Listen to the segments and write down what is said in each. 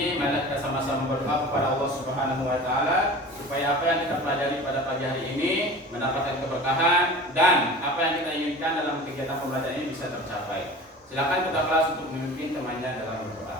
ini, mari kita sama-sama berdoa kepada Allah Subhanahu wa taala supaya apa yang kita pelajari pada pagi hari ini mendapatkan keberkahan dan apa yang kita inginkan dalam kegiatan pembelajaran ini bisa tercapai. Silakan kita kelas untuk memimpin temannya dalam berdoa.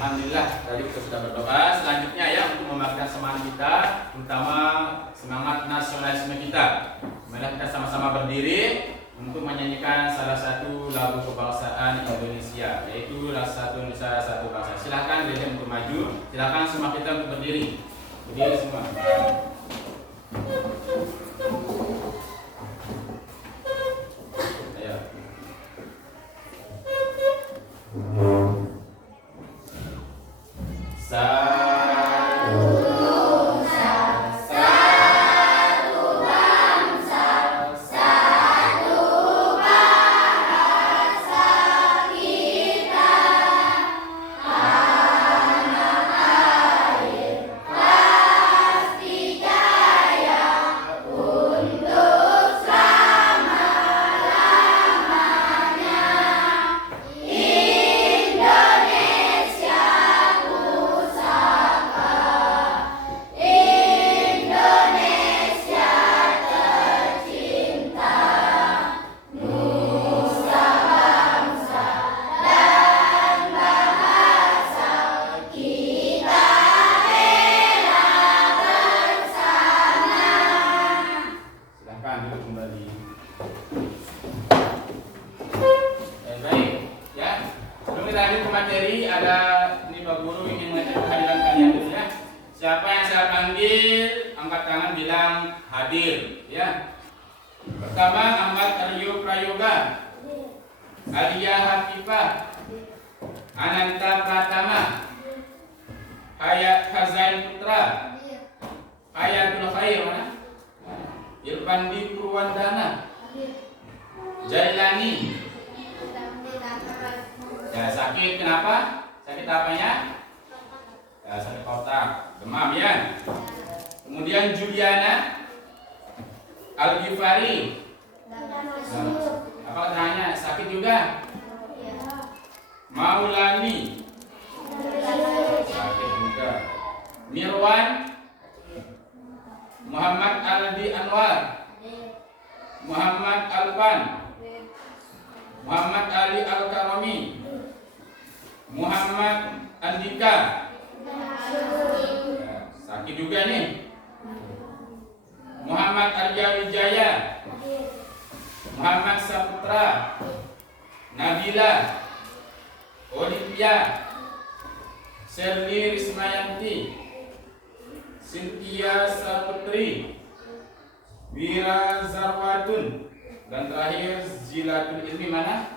Alhamdulillah, tadi kita sudah berdoa. Selanjutnya ya, untuk membangkitkan semangat kita, terutama semangat nasionalisme kita. Mari kita sama-sama berdiri untuk menyanyikan salah satu lagu kebangsaan Indonesia, yaitu Satu Nusa Satu Bangsa. Silahkan Dede untuk maju. Silahkan semua kita untuk berdiri. Berdiri semua. Materi ada ini Pak Guru ingin mengecek kehadiran kalian dulu ya. Siapa yang saya panggil angkat tangan bilang hadir ya. Pertama Ahmad Aryo Prayoga, Alia Hatifah, Ananta Pratama, Hayat Hazain Putra, Hayatul Khair mana? Irfandi Purwandana, Jailani. Ya, sakit kenapa? Sakit apanya? Ya, sakit otak, demam ya. Kemudian Juliana Al-Ghifari. Apa katanya? Sakit juga? Maulani. Sakit juga. Mirwan Muhammad Aldi Anwar, Muhammad Alpan, Muhammad Ali Al-Karami, Muhammad Andika. Sakit juga nih. Muhammad Arya Wijaya, Muhammad Saputra, Nabila, Olivia, Serli Rismayanti, Cynthia Saputri, Wira Zarwadun, dan terakhir Zilatul Ilmi. Mana?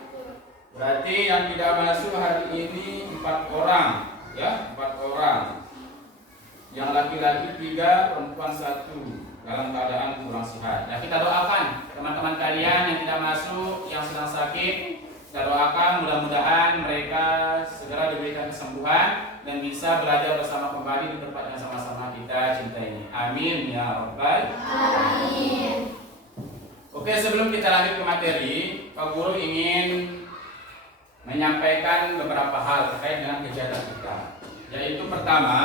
Berarti yang tidak masuk hari ini 4 orang, ya, 4 orang. Yang laki-laki 3, perempuan 1, dalam keadaan kurang sehat. Nah, kita doakan teman-teman kalian yang tidak masuk, yang sedang sakit. Kita doakan mudah-mudahan mereka segera diberikan kesembuhan dan bisa belajar bersama kembali di tempat yang sama-sama kita cintai ini. Amin ya rabbal alamin. Oke, sebelum kita lanjut ke materi, Pak Guru ingin menyampaikan beberapa hal terkait dengan kegiatan kita. Yaitu pertama,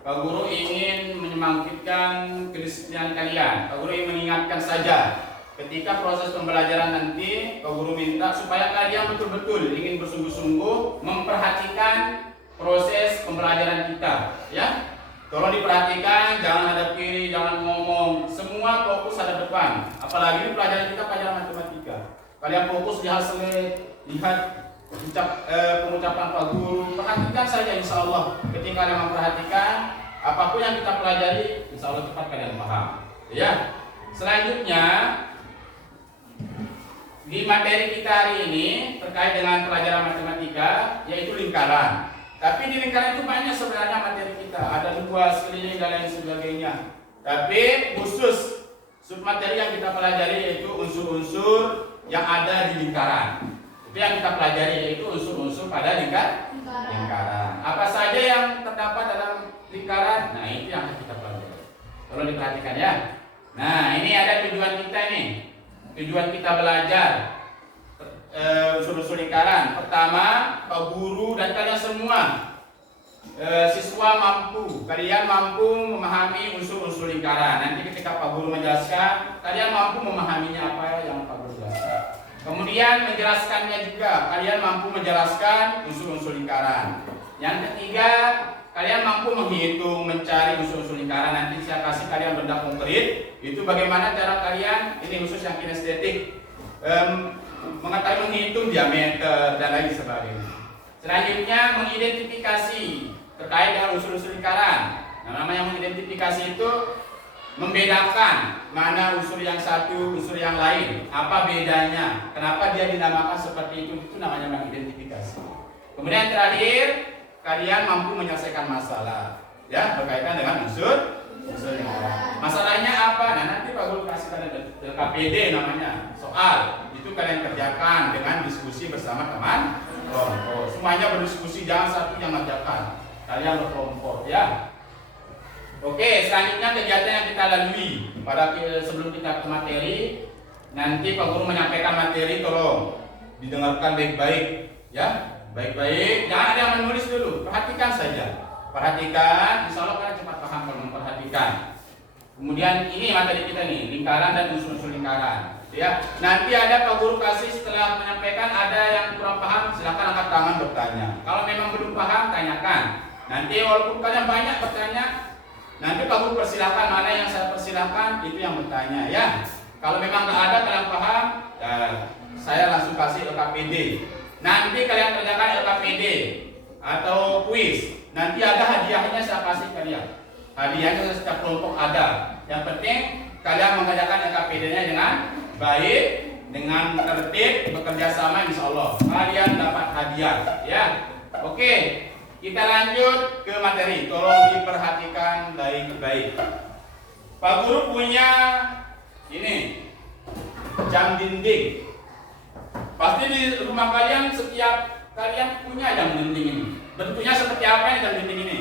Pak Guru ingin menyemangkitkan kedisiplinan kalian. Pak Guru ingin mengingatkan saja, ketika proses pembelajaran nanti, Pak Guru minta supaya kalian betul-betul ingin bersungguh-sungguh memperhatikan proses pembelajaran kita, ya. Tolong diperhatikan, jangan hadap kiri, jangan ngomong, semua fokus hadap depan. Apalagi ini pelajaran kita pelajaran matematika. Kalian fokus lihat lihat pengucapan Pak Guru, perhatikan saja, insya Allah. Ketika kalian memperhatikan apapun yang kita pelajari, insya Allah cepat kalian paham. Ya. Selanjutnya di materi kita hari ini terkait dengan pelajaran matematika, yaitu lingkaran. Tapi di lingkaran itu banyak sebenarnya materi kita. Ada luas, sekeliling, dan lain sebagainya. Tapi khusus submateri yang kita pelajari yaitu unsur-unsur yang ada di lingkaran. Itu yang kita pelajari, yaitu unsur-unsur pada lingkaran. Apa saja yang terdapat dalam lingkaran? Nah, itu yang kita pelajari. Tolong diperhatikan ya. Nah, ini ada tujuan kita nih. Tujuan kita belajar unsur-unsur lingkaran. Pertama, Pak Guru dan kalian semua siswa kalian mampu memahami unsur-unsur lingkaran. Nanti ketika Pak Guru menjelaskan, kalian mampu memahaminya apa yang Pak Guru jelaskan. Kemudian menjelaskannya juga, kalian mampu menjelaskan unsur-unsur lingkaran. Yang ketiga, kalian mampu menghitung, mencari unsur-unsur lingkaran. Nanti saya kasih kalian benda konkret. Itu bagaimana cara kalian, ini khusus yang kinestetik, mengetahui menghitung diameter dan lain sebagainya. Selanjutnya mengidentifikasi terkait dengan unsur-unsur lingkaran. Nah, namanya mengidentifikasi itu membedakan mana unsur yang satu, unsur yang lain, apa bedanya, kenapa dia dinamakan seperti itu namanya mengidentifikasi. Kemudian terakhir, kalian mampu menyelesaikan masalah, ya, berkaitan dengan unsur lingkaran. Masalahnya apa? Nah, nanti Pak Guru kasih kalian LKPD namanya, soal. Itu kalian kerjakan dengan diskusi bersama teman kelompok. Semuanya berdiskusi, jangan satu yang mengerjakan. Kalian berkelompok, ya. Oke, selanjutnya kegiatan yang kita lalui sebelum kita ke materi. Nanti Pak Guru menyampaikan materi, tolong didengarkan baik-baik, ya, baik-baik. Jangan ada yang menulis dulu, perhatikan saja. Perhatikan, insya Allah kalian cepat paham kalau memperhatikan. Kemudian ini materi kita nih, lingkaran dan unsur-unsur lingkaran. Ya, nanti ada Pak Guru kasih setelah menyampaikan, ada yang kurang paham, silakan angkat tangan bertanya. Kalau memang belum paham, tanyakan. Nanti walaupun kalian banyak bertanya, nanti Pak Guru persilakan, mana yang saya persilakan itu yang bertanya, ya. Kalau memang nggak ada kalian paham, ya, saya langsung kasih LKPD. Nanti kalian kerjakan LKPD atau kuis. Nanti ada hadiahnya, saya kasih kalian. Hadiahnya setiap kelompok ada. Yang penting kalian mengerjakan LKPD-nya dengan baik, dengan tertib, bekerja sama, insya Allah kalian dapat hadiah, ya. Oke, kita lanjut ke materi. Tolong diperhatikan baik-baik. Pak Guru punya ini jam dinding. Pasti di rumah kalian setiap kalian punya jam dinding ini. Bentuknya seperti apa ini jam dinding ini?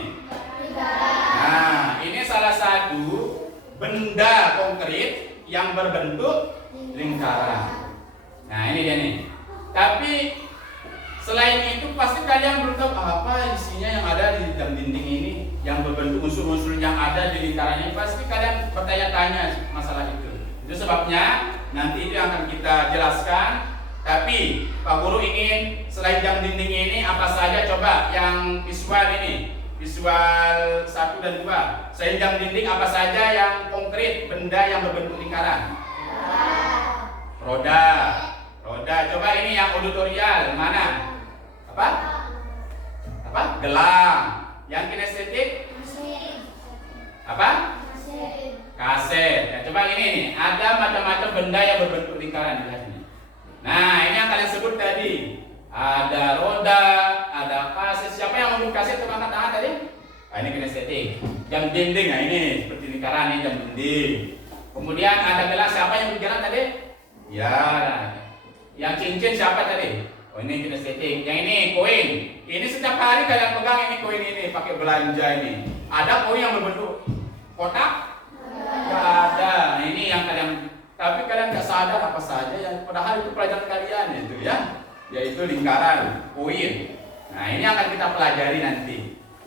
Nah, ini salah satu benda konkret yang berbentuk lingkaran. Nah, ini dia nih. Tapi selain itu pasti kalian belum tahu apa isinya yang ada di jam dinding ini, yang berbentuk unsur-unsur yang ada di lingkaran ini. Pasti kalian bertanya-tanya masalah itu. Itu sebabnya nanti itu yang akan kita jelaskan. Tapi Pak Guru ingin selain jam dinding ini apa saja, coba yang visual ini, visual 1 dan 2. Selain jam dinding apa saja yang konkret, benda yang berbentuk lingkaran? Roda. Coba ini yang auditorial mana? Apa? Gelang. Yang kinestetik? ada macam-macam benda yang berbentuk lingkaran, lihat ini. Nah, ini yang kalian sebut tadi. Ada roda, ada kaset. Siapa yang mau kaset teman tangan tadi? Nah, ini kinestetik. Jam dinding, nah ini seperti lingkaran ini jam dinding. Kemudian ada gelas, siapa yang berjalan tadi? Ya, yang cincin siapa tadi? Oh, ini kinestetik. Yang ini koin. Ini setiap hari kalian pegang ini koin ini pakai belanja ini. Ada koin yang berbentuk kotak? Gak ada. Nah, ini yang kalian, tapi kalian nggak sadar apa saja yang padahal itu pelajaran kalian itu ya, yaitu lingkaran, koin. Nah, ini akan kita pelajari nanti.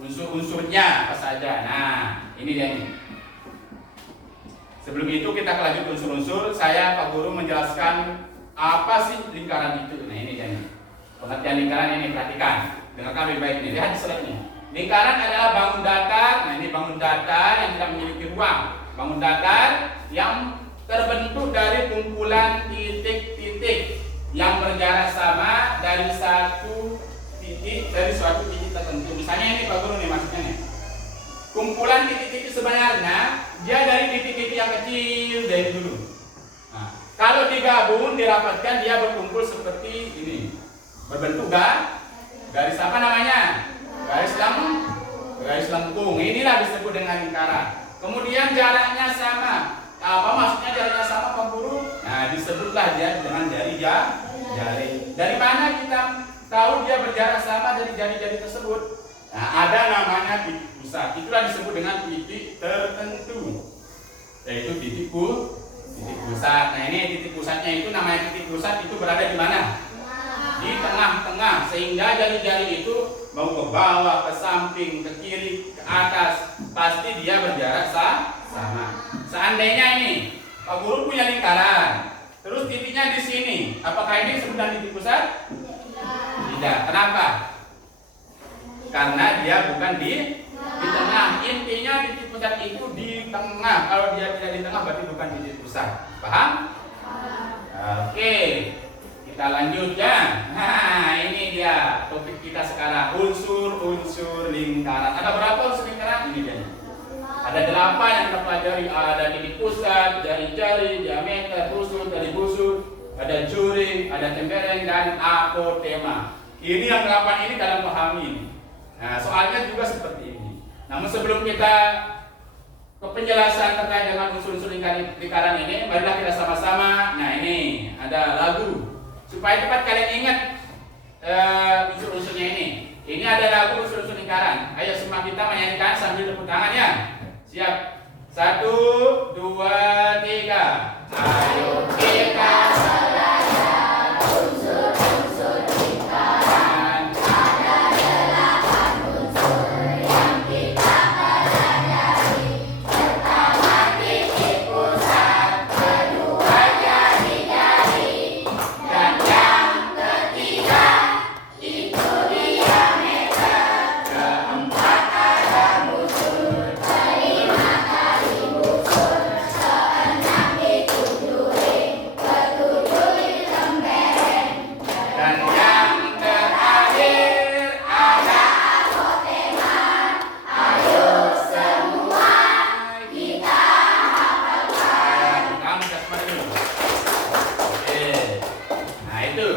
Unsur-unsurnya apa saja. Nah, ini dia ini. Sebelum itu kita lanjut unsur-unsur. Saya Pak Guru menjelaskan apa sih lingkaran itu. Nah, ini dia ini. Pengertian lingkaran ini perhatikan. Dengarkan lebih baik ini. Lihat slide-nya. Lingkaran adalah bangun datar. Nah, ini bangun datar yang tidak memiliki ruang. Bangun datar yang terbentuk dari kumpulan titik-titik yang berjarak sama dari suatu titik tertentu. Misalnya ini Pak Guru nih maksudnya nih. Kumpulan titik-titik sebenarnya dia dari titik-titik yang kecil dari dulu. Nah, kalau digabung dirapatkan dia berkumpul seperti ini. Berbentuk garis apa namanya? Garis lengkung. Inilah disebut dengan lingkaran. Kemudian jaraknya sama. Apa maksudnya jaraknya sama Pak Guru? Nah, disebutlah dia dengan jari. Dari mana kita tahu dia berjarak sama dari jari-jari tersebut? Nah, ada namanya titik pusat. Itulah disebut dengan titik tertentu. Yaitu titik pusat. Nah, ini titik pusatnya itu namanya titik pusat itu berada di mana? Di tengah-tengah, sehingga jari-jari itu mau ke bawah, ke samping, ke kiri, ke atas, pasti dia berjarak sama. Seandainya ini Pak Guru punya lingkaran, terus titiknya di sini, apakah ini disebut titik pusat? Tidak. Kenapa? Karena dia bukan di tengah. Intinya titik pusat itu di tengah. Kalau dia tidak di tengah berarti bukan titik pusat. Paham? Oke. Kita lanjut ya. Nah, ini dia topik kita sekarang, unsur-unsur lingkaran. Ada berapa unsur lingkaran? Ini dia. Ada 8 yang kita pelajari. Ada titik pusat, jari-jari, diameter, busur, dari busur, ada juring, ada tempereng, dan apotema. Ini yang 8 ini kalian pahami. Nah, soalnya juga seperti ini. Namun sebelum kita ke penjelasan terkait dengan unsur-unsur lingkaran ini, marilah kita sama-sama. Nah, ini ada lagu. Supaya cepat kalian ingat unsur-unsurnya ini. Ini ada lagu unsur-unsur lingkaran. Ayo semua kita menyanyikan sambil tepuk tangan ya. Siap. 1, 2, 3. Ayo kita belajar unsur-unsur lingkaran. Ada 8 unsur yang kita pelajari. Pertama titik pusat, kedua jari-jari, dan yang ketiga itu diameter, keempat ada busur, kelima kali busur, keenam itu juring, ketujuh itu tempereng, dan yang terakhir ada apotema. Ayo semua kita hafalkan. Kamu kasih dulu. Oke. Nah, itu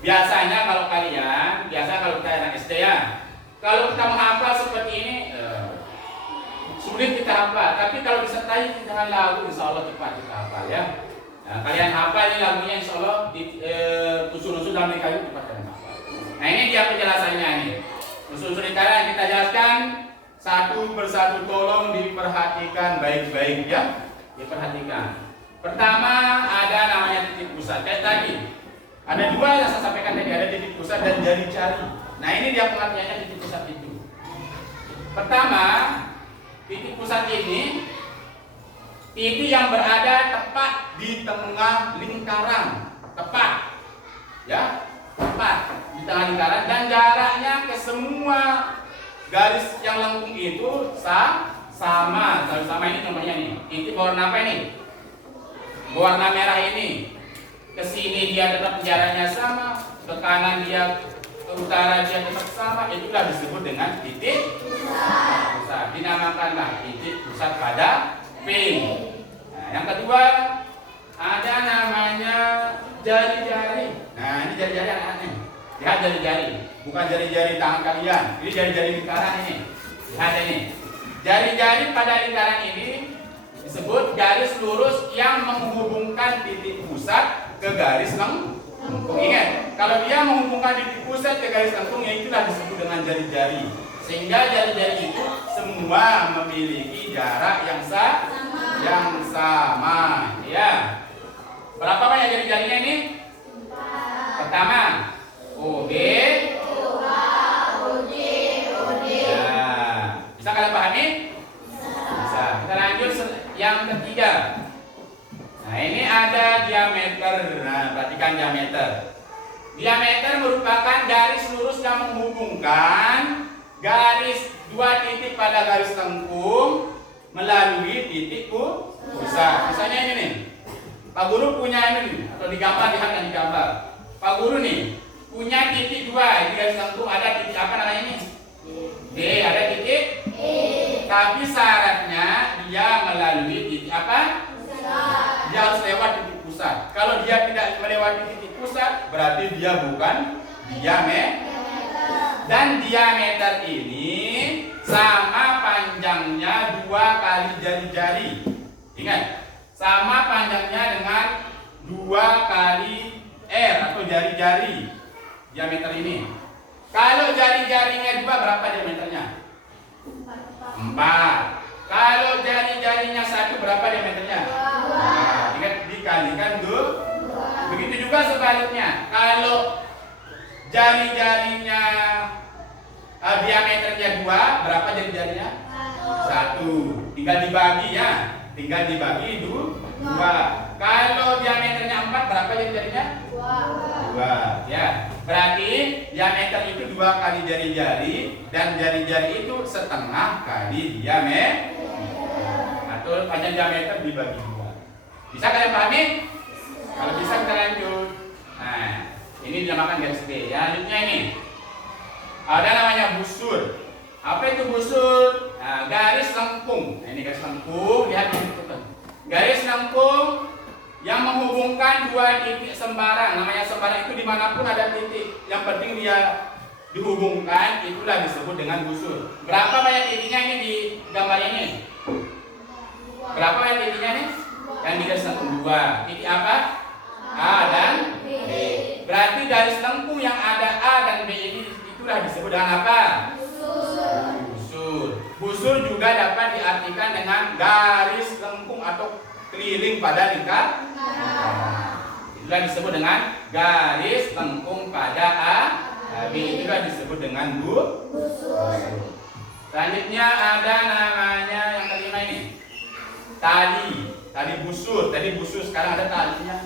biasanya kalau kita anak SD ya, kalau kita menghafal seperti ini sulit kita hafal, tapi kalau disertai dengan lagu insya Allah cepat kita hafal ya. Nah, kalian hafal ini lagunya insya Allah unsur-unsur dalam lingkaran cepat kalian hafal. Nah, ini dia penjelasannya ini. Unsur-unsur lingkaran yang kita jelaskan satu persatu, tolong diperhatikan baik-baik ya. Diperhatikan. Pertama ada namanya titik pusat. Kayak tadi ada 2 yang saya sampaikan tadi, ada titik pusat dan jari-jari. Nah, ini dia pengertiannya titik pusat itu. Pertama, titik pusat ini titik yang berada tepat di tengah lingkaran, tepat ya, tepat di tengah lingkaran, dan jaraknya ke semua garis yang lengkung itu sama. Ini contohnya nih. Ini warna apa ini? Warna merah ini. Ke sini dia tetap jaraknya sama, ke kanan dia, ke utara dia tetap sama. Itulah disebut dengan titik pusat. Dinamakanlah titik pusat pada pin. Nah, yang kedua ada namanya jari-jari. Nah, ini jari-jari anak-anak. Lihat jari-jari, bukan jari-jari tangan kalian. Ini jari-jari lingkaran ini. Lihat ini. Jari-jari pada lingkaran ini disebut garis lurus yang menghubungkan titik pusat ke garis lengkung. Ingat, kalau dia menghubungkan titik pusat ke garis lengkung, ya itulah disebut dengan jari-jari. Sehingga jari-jari itu semua memiliki jarak yang sama. Ya. Berapa banyak jari-jarinya ini? Pertama, OB, OJ. Ya. Bisa kalian pahami? Bisa. Kita lanjut yang ketiga. Nah, ini ada diameter. Nah, perhatikan diameter. Diameter merupakan garis lurus yang menghubungkan garis dua titik pada garis lengkung melalui titik pusat. Misalnya ini nih, Pak Guru punya ini nih, atau digambar, lihat yang digambar. Pak Guru nih punya titik dua di garis lengkung, ada titik apa namanya ini? D, ada titik E. Tapi syaratnya dia melalui titik apa? Pusat. Dia harus lewat titik pusat. Kalau dia tidak melewati titik pusat, berarti dia bukan diameter. Dan diameter ini sama panjangnya 2 kali jari-jari. Ingat, sama panjangnya dengan 2 kali R atau jari-jari. Diameter ini. Kalau jari-jarinya 2, berapa diameternya? 4. Kalau jari-jarinya 1, berapa diameternya? 2. Ingat, dikalikan 2. Begitu juga sebaliknya. Kalau jari-jarinya diameternya 2, berapa jari-jarinya? 1. Tinggal dibagi ya. Tinggal dibagi 2. Kalau diameternya 4, berapa jari-jarinya? 2. Ya. Berarti diameter itu 2 kali jari-jari, dan jari-jari itu setengah kali diameter. Atau panjang diameter dibagi 2. Bisa kalian pahami? Kalau bisa kita lanjut. Nah, ini dinamakan garis B. Ya, lanjutnya ini. Ada namanya busur. Apa itu busur? Nah, garis lengkung. Nah, ini garis lengkung. Lihat ini. Garis lengkung yang menghubungkan 2 titik sembarang. Namanya sembarang itu dimanapun ada titik. Yang penting dia dihubungkan, itulah disebut dengan busur. Berapa banyak titiknya ini di gambar ini? Berapa banyak titiknya nih? Yang di garis lengkung 2. Titik apa? A dan B. Berarti garis lengkung yang ada A dan B ini itulah disebut dengan apa? Busur. Busur juga dapat diartikan dengan garis lengkung atau keliling pada lingkar. Itulah disebut dengan garis lengkung pada A. B itulah disebut dengan busur. Selanjutnya ada namanya yang kelima ini. Tali busur. Tadi busur, sekarang ada talinya.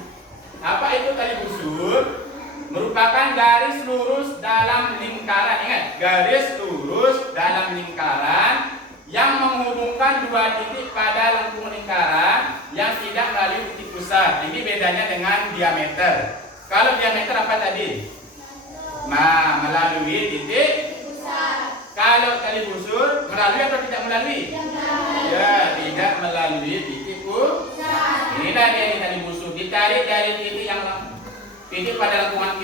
Apa itu tali busur? Merupakan garis lurus dalam lingkaran. Ingat, garis lurus dalam lingkaran yang menghubungkan 2 titik pada lengkung lingkaran yang tidak melalui titik pusat. Ini bedanya dengan diameter. Kalau diameter apa tadi? Nah, melalui titik pusat. Kalau tali busur melalui atau tidak melalui? Ya, tidak melalui titik pusat. Inilah dia tali busur. Ditarik dari titik yang titik pada lengkungan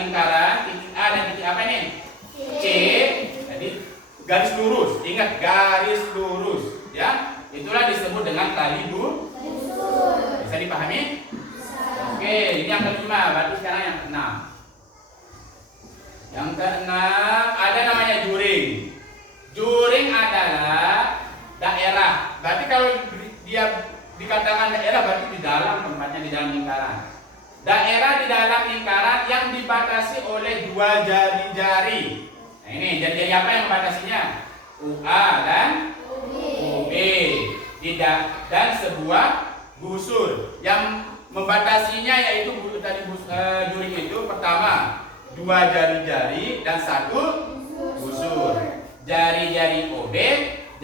lingkaran, titik A dan titik apa ini? C. Jadi garis lurus. Ingat, garis lurus, ya. Itulah disebut dengan tali busur. Bisa dipahami? Oke, ini yang kelima. Berarti sekarang yang keenam. Yang keenam ada namanya juring. Juring adalah daerah. Berarti kalau dia dikatakan daerah, berarti di dalam tempatnya, di dalam lingkaran. Daerah di dalam lingkaran yang dibatasi oleh 2 jari-jari. Nah, ini jari-jari apa yang membatasinya? UA dan UB. Tidak, dan sebuah busur yang membatasinya, yaitu tadi juring itu pertama 2 jari-jari dan 1 busur. Jari-jari OB,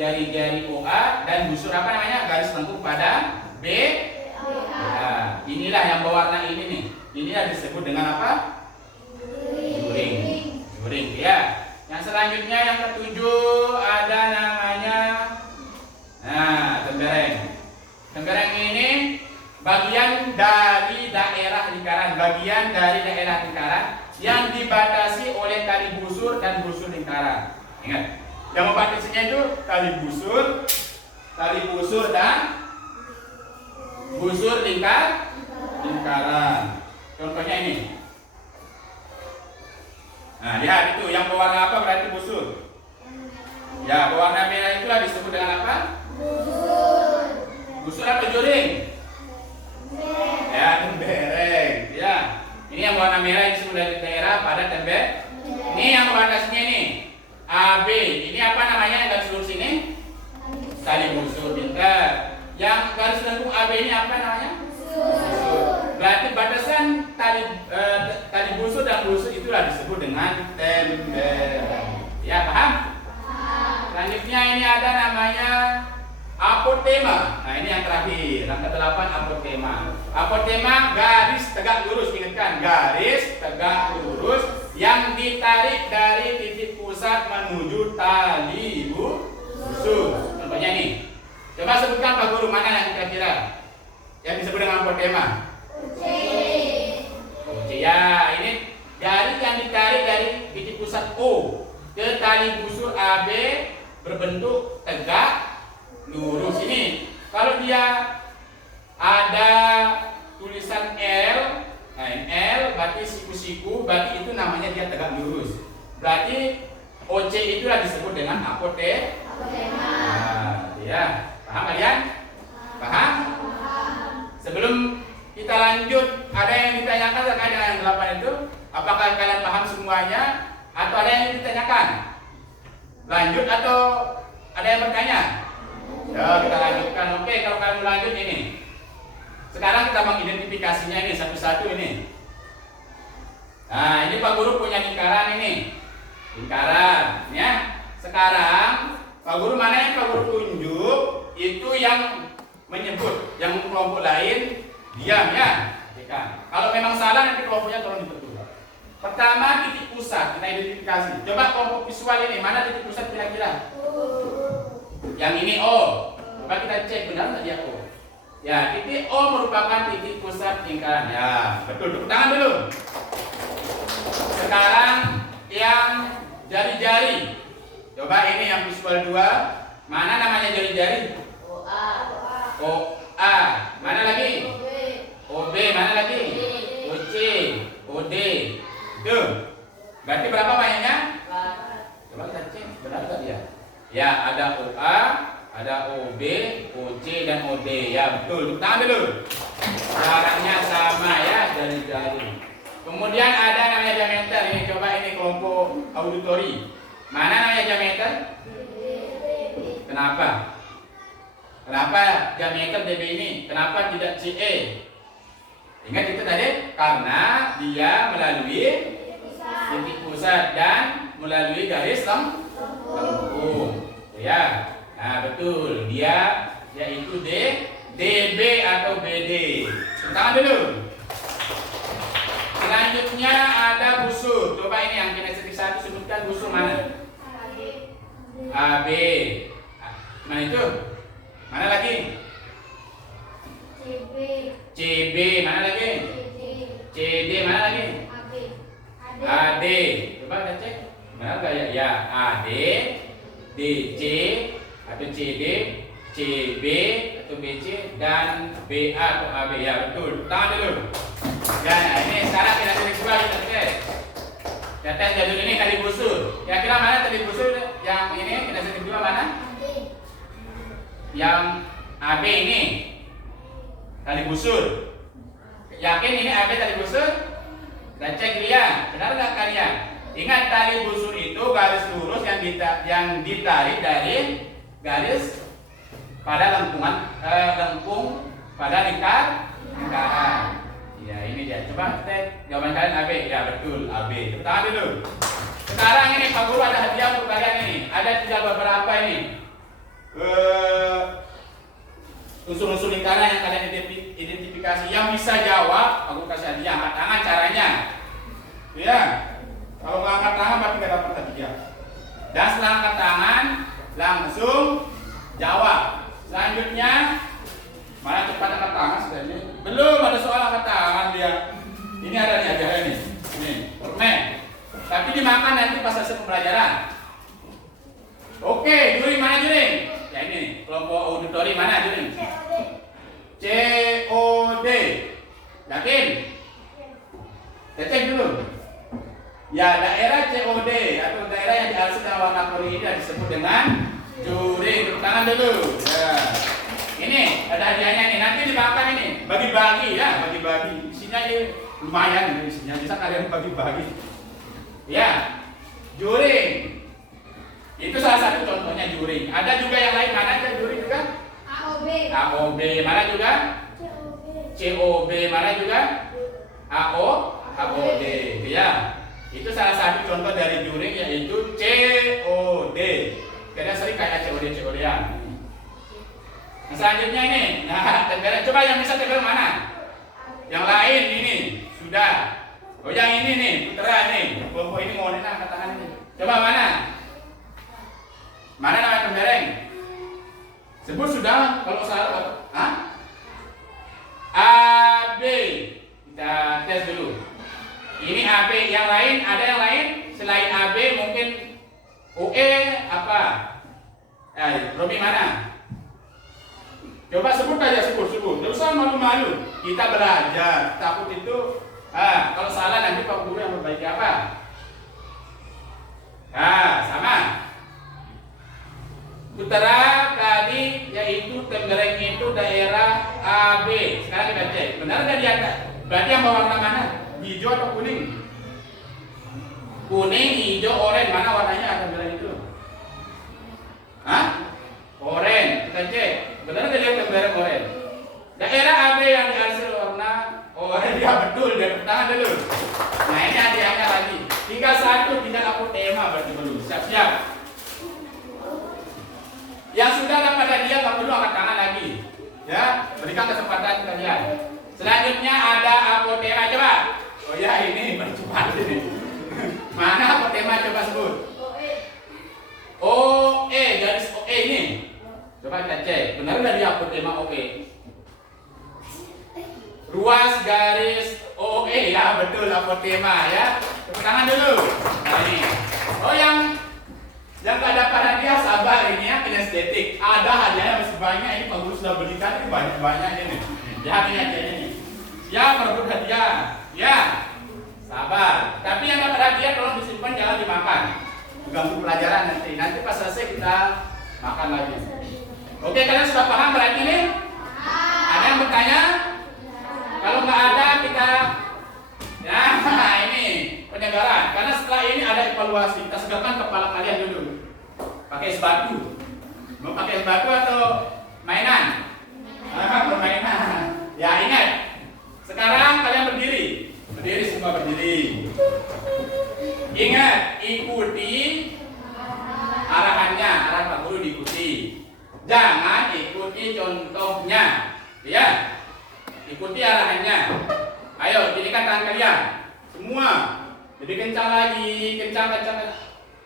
jari-jari OA, dan busur apa namanya? Garis lengkung pada B. Nah, inilah yang berwarna ini nih. Inilah disebut dengan apa? Juring. Juring, ya. Yang selanjutnya yang ketujuh ada namanya tembereng. Tembereng ini bagian bagian dari daerah lingkaran yang dibatasi oleh tali busur dan busur lingkaran. Ingat, yang membatasinya itu tali busur dan busur lingkaran. Contohnya ini. Nah, lihat itu yang berwarna apa berarti busur. Ya, berwarna merah itulah disebut dengan apa? Busur. Busur atau juring? Ya, tembereng. Ya, ini yang warna merah disebut dari daerah pada tembereng. Ini yang membatasinya ini. AB. Ini apa namanya yang garis lurus ini? Tali busur. Pintar. Yang garis lengkung AB ini apa namanya? Busur. Berarti batasan tali busur dan busur itulah disebut dengan tembereng. Ya, paham? Selanjutnya ini ada namanya apotema. Nah, ini yang terakhir, yang ke-8 apotema. Apotema garis tegak lurus, ingatkan, garis tegak lurus yang ditarik dari titik pusat menuju tali busur. Contohnya ini. Coba sebutkan Pak Guru, mana yang kira-kira yang disebut dengan apotema? Ya, ini garis yang ditarik dari titik pusat O ke tali busur AB berbentuk tegak lurus. Ini kalau dia ada tulisan L, nah L berarti siku-siku, berarti itu namanya dia tegak lurus. Berarti OC itulah disebut dengan apotema. Nah, ya, paham kalian? Paham? Sebelum kita lanjut, ada yang ditanyakan terkait dengan yang 8 itu? Apakah kalian paham semuanya? Atau ada yang ditanyakan? Lanjut atau ada yang bertanya? Ya, kita lanjutkan. Oke, kalau kalian lanjut ini. Sekarang kita mengidentifikasinya ini satu-satu ini. Nah, ini Pak Guru punya lingkaran ini. Lingkaran, ya. Sekarang Pak Guru mana yang Pak Guru tunjuk itu yang menyebut, yang kelompok lain diam ya. Kalau memang salah nanti kelompoknya tolong dibetul. Pertama titik pusat kita identifikasi. Coba kelompok visual ini mana titik pusat kira-kira? Yang ini O. Coba kita cek benar nggak dia O. Ya, titik O merupakan titik pusat lingkaran. Ya, betul. Tepuk tangan dulu. Sekarang yang jari-jari. Coba ini yang visual 2. Mana namanya jari-jari? OA. Mana lagi? OB. Mana lagi? OC. OD. Tuh. Berarti berapa banyaknya? Coba kita cek benar nggak dia? Ya, ada OA, ada OB, OC dan OD. Ya, betul. Tepuk tangan dulu. Jaraknya sama ya, jari-jari. Kemudian ada namanya diameter. Ini coba ini kelompok auditori. Mana namanya diameter? Kenapa? Kenapa diameter DB ini? Kenapa tidak CE? Ingat itu tadi? Karena dia melalui titik pusat dan melalui garis lengkung. Ya. Nah, betul. Dia yaitu DB atau BD. Tangan dulu. Selanjutnya ada busur. Coba ini yang kinestetik 1 sebutkan busur mana? AB. Mana itu? Mana lagi? CB. Mana lagi? CD. Mana lagi? AD. Coba kita cek. Benar nggak ya? Ya, AD, DC atau CD, CB atau BC dan BA atau AB. Ya, betul. Tangan dulu. Ya, ini sekarang kita tes. Ya, tes jadul ini tali busur. Kira-kira mana tali busur yang ini kita setting dua mana? Yang AB ini tali busur. Yakin ini AB tali busur? Kita cek dia. Benar nggak kalian? Ingat tali busur itu garis lurus yang ditarik dari garis pada lengkung pada lingkaran. Ya, ini dia. Coba cek jawaban kalian AB. Ya, betul AB. Tepuk tangan dulu. Sekarang ini Pak Guru ada hadiah untuk kalian ini. Ada beberapa ini unsur-unsur lingkaran yang kalian identifikasi. Yang bisa jawab, Pak Guru kasih hadiah. Angkat tangan caranya. Ya. Kalau nggak angkat tangan berarti nggak dapat hadiah. Dan setelah angkat tangan langsung jawab. Selanjutnya mana cepat angkat tangan sebenarnya? Belum ada soal angkat tangan dia. Ini ada nih auditori mana juring? COD. Yakin? Cek dulu. Ya, daerah COD atau daerah yang diarsip dengan warna kuning ini disebut dengan juring. Tepuk tangan dulu. Ya. Ini ada hadiahnya nih. Nanti dimakan ini. Bagi-bagi ya, bagi-bagi. Isinya ini lumayan ini isinya. Bisa kalian bagi-bagi. Ya. Juring. Itu salah satu contohnya juring. Ada juga yang lain, mana aja juring juga? AOB. AOB mana juga? COB mana juga? AOD. Ya. Itu salah satu contoh dari juring yaitu COD. Karena sering kayak COD ya. Nah, selanjutnya ini. Nah, coba yang bisa tegak mana? Yang lain ini sudah. Oh, yang ini nih, putra nih. Kelompok ini mau angkat tangan ini. Coba mana? Mana nama tembereng? Sebut sudah, kalau salah. Hah? AB. Kita tes dulu. Ini AB, yang lain ada yang lain selain AB mungkin UE apa? Romi mana? Coba sebut aja, sebut. Tidak usah malu-malu. Kita belajar. Takut itu. Kalau salah nanti Pak Guru yang memperbaiki apa? Sama. Utara tadi yaitu tembereng itu daerah AB. Sekarang kita cek. Benar nggak dia? Berarti yang berwarna mana? Hijau atau kuning? Kuning, hijau, oranye. Mana warnanya tembereng itu? Oranye. Kita cek. Benar nggak dia tembereng oranye? Daerah AB yang dihasil warna oranye. Ya betul. Dia tangan dulu. Nah ini hadiahnya lagi. Tinggal satu, tinggal aku tema berarti belum. Siap-siap. Yang sudah dapat hadiah tak perlu angkat tangan lagi. Ya, berikan kesempatan kalian. Selanjutnya ada apotema, coba. Oh ya, ini bercepat ini. Mana apotema, coba sebut. OE, garis OE ini. Coba kita cek, benar nggak dia apotema OE? Ruas garis OE, ya betul apotema ya. Tepuk tangan dulu. Nah ini. Oh yang nggak dapat hadiah sabar ini ya, kinestetik. Ada hadiahnya masih banyak, ini Pak Guru sudah berikan ini banyak ini. Ya ini hadiahnya ini. Ya merebut hadiah. Ya sabar. Tapi yang dapat hadiah tolong disimpan, jangan dimakan. Ganggu pelajaran nanti. Nanti pas selesai kita makan lagi. Oke, kalian sudah paham berarti ini? Ada yang bertanya? Kalau nggak ada kita. Ya ini penyegaran. Karena setelah ini ada evaluasi. Kita segarkan kepala kalian dulu. Pakai es batu. Mau pakai es batu atau mainan? Permainan. Ya ingat. Sekarang kalian berdiri. Berdiri semua berdiri. Ingat, ikuti arahannya. Arahan Pak Guru diikuti. Jangan ikuti contohnya. Ya. Ikuti arahannya. Ayo, jadikan tangan kalian. Semua. Jadi kencang lagi, kencang.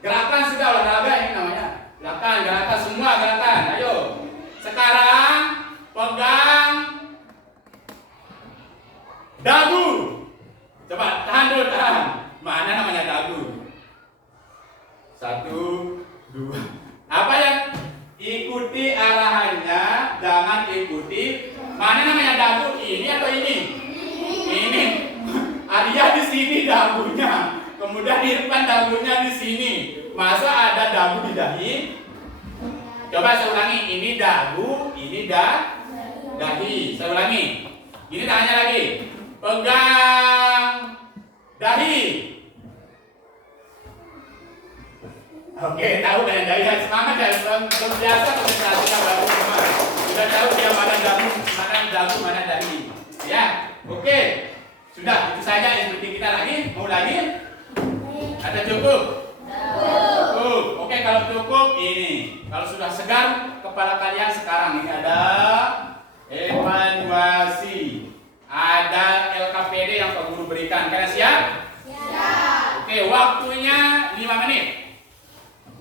Gerakan sudah olahraga ini namanya. Gerakan, semua gerakan. Ayo. Sekarang pegang dagu. Coba tahan dulu, tahan. Mana namanya dagu? 1, 2. Apa yang ikuti arahannya, jangan ikuti. Mana namanya dagu? Ini atau ini? Ini. Dia di sini dagunya. Kemudian di depan dagunya di sini. Masa ada dagu di dahi? Coba saya ulangi. Ini dagu, ini dahi. Saya ulangi. Ini tangannya lagi. Pegang dahi. Oke, tahu kan dahi? Semangat ya. Belum biasa konsentrasinya baru semua. Sudah tahu dia mana dagu, mana dahi. Ya, oke. Sudah, itu saja SPT kita lagi. Mau lagi? Ada cukup? Cukup. Oke, kalau cukup ini. Kalau sudah segar kepala kalian sekarang ini ada evaluasi. Ada LKPD yang Pak Guru berikan. Kalian siap? Siap. Oke, waktunya 5 menit.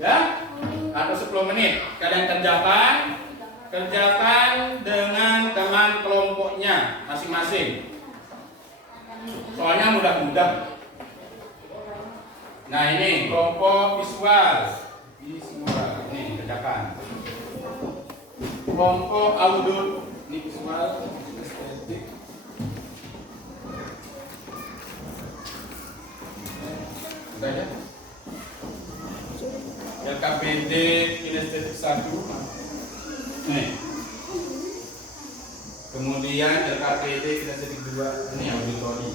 Ya? Atau 10 menit. Kalian kerjakan dengan teman kelompoknya masing-masing. Soalnya mudah-mudah. Nah ini kelompok visual. Ini kerjakan. kelompok audit visual estetik. Udah ya? LKPD kinestetik 1. Nih. Kemudian LKPD kinestetik 2. Ini auditori.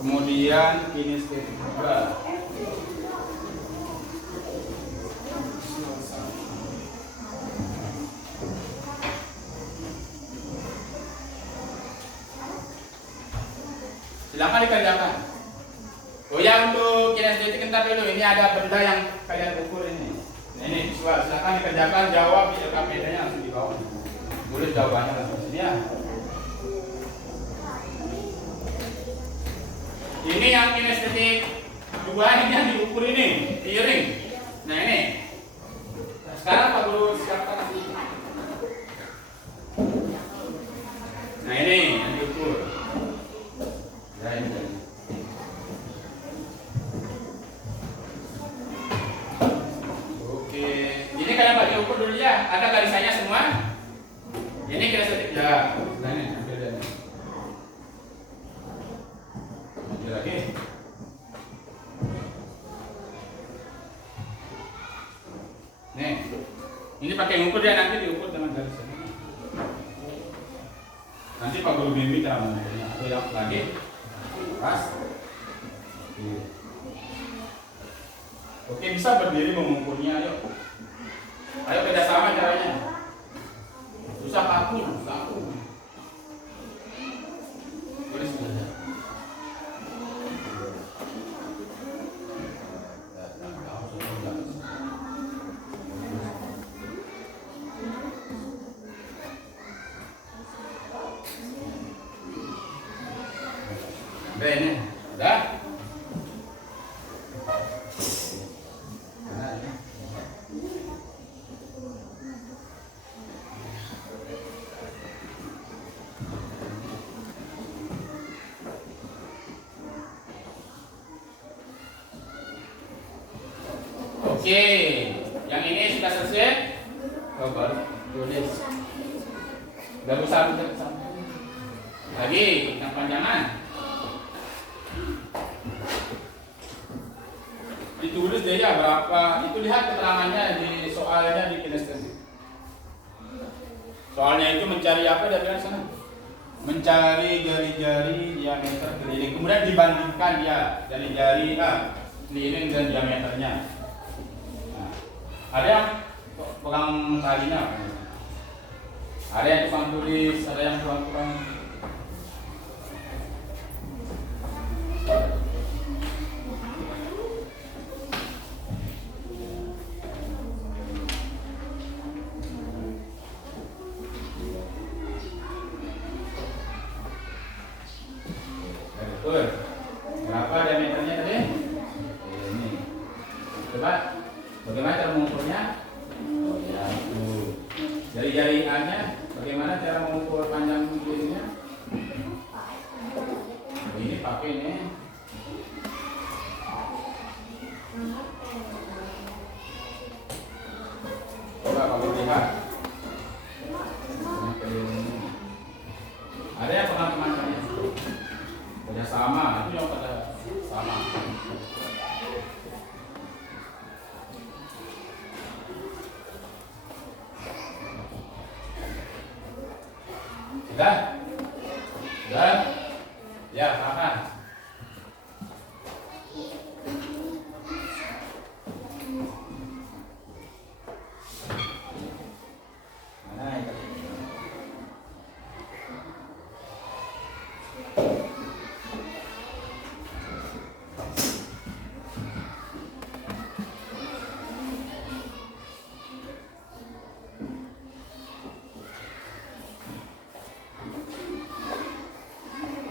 Kemudian kinestetik 2. Silakan dikerjakan. Oh ya, untuk kinestetik entar dulu. Ini ada benda yang kalian ukur ini. Nah, ini visual. Silakan dikerjakan, jawab di LKPD-nya langsung di bawah. Boleh jawabannya langsung sini ya. Ini yang kinestetik 2 ini yang diukur ini, piring. Nah ini. Nah, sekarang Pak Guru siapkan. Nah ini yang diukur. Ya ini. Oke, ini kalian Pak diukur dulu ya. Ada garisannya semua? Ini kinestetik ya. Nah ini ambil dan. Ambil lagi. Nih, ini pakai ngukur ya, nanti diukur dengan garisan. Nanti Pak Guru bimbing cara mengukurnya. Atau yang lagi. Pas. Oke, bisa berdiri mengukurnya, ayo. Ayo kerjasama caranya. Susah kaku. Tulis saja. Ini, udah? Oke, yang ini sudah selesai. Coba tulis. Gak usah lagi yang panjangan. Ditulis deh ya berapa. Itu lihat keterangannya di soalnya di kinestetik. Soalnya itu mencari apa dari sana? Mencari jari-jari diameter keliling. Kemudian dibandingkan ya jari-jari keliling dan diameternya. Ada yang pegang talinya, ada yang tukang tulis, ada yang kurang-kurang. Betul. Berapa diameternya tadi? Ini. Coba. Bagaimana cara mengukurnya? Oh ya, tuh. Jari-jari A-nya, bagaimana cara mengukur panjang kelilingnya? Oh, ini pakai nih. Coba kamu lihat. Ada yang teman-temannya? Pada sama, itu yang pada sama. Sudah? Sudah? Ya, silakan. Mana yang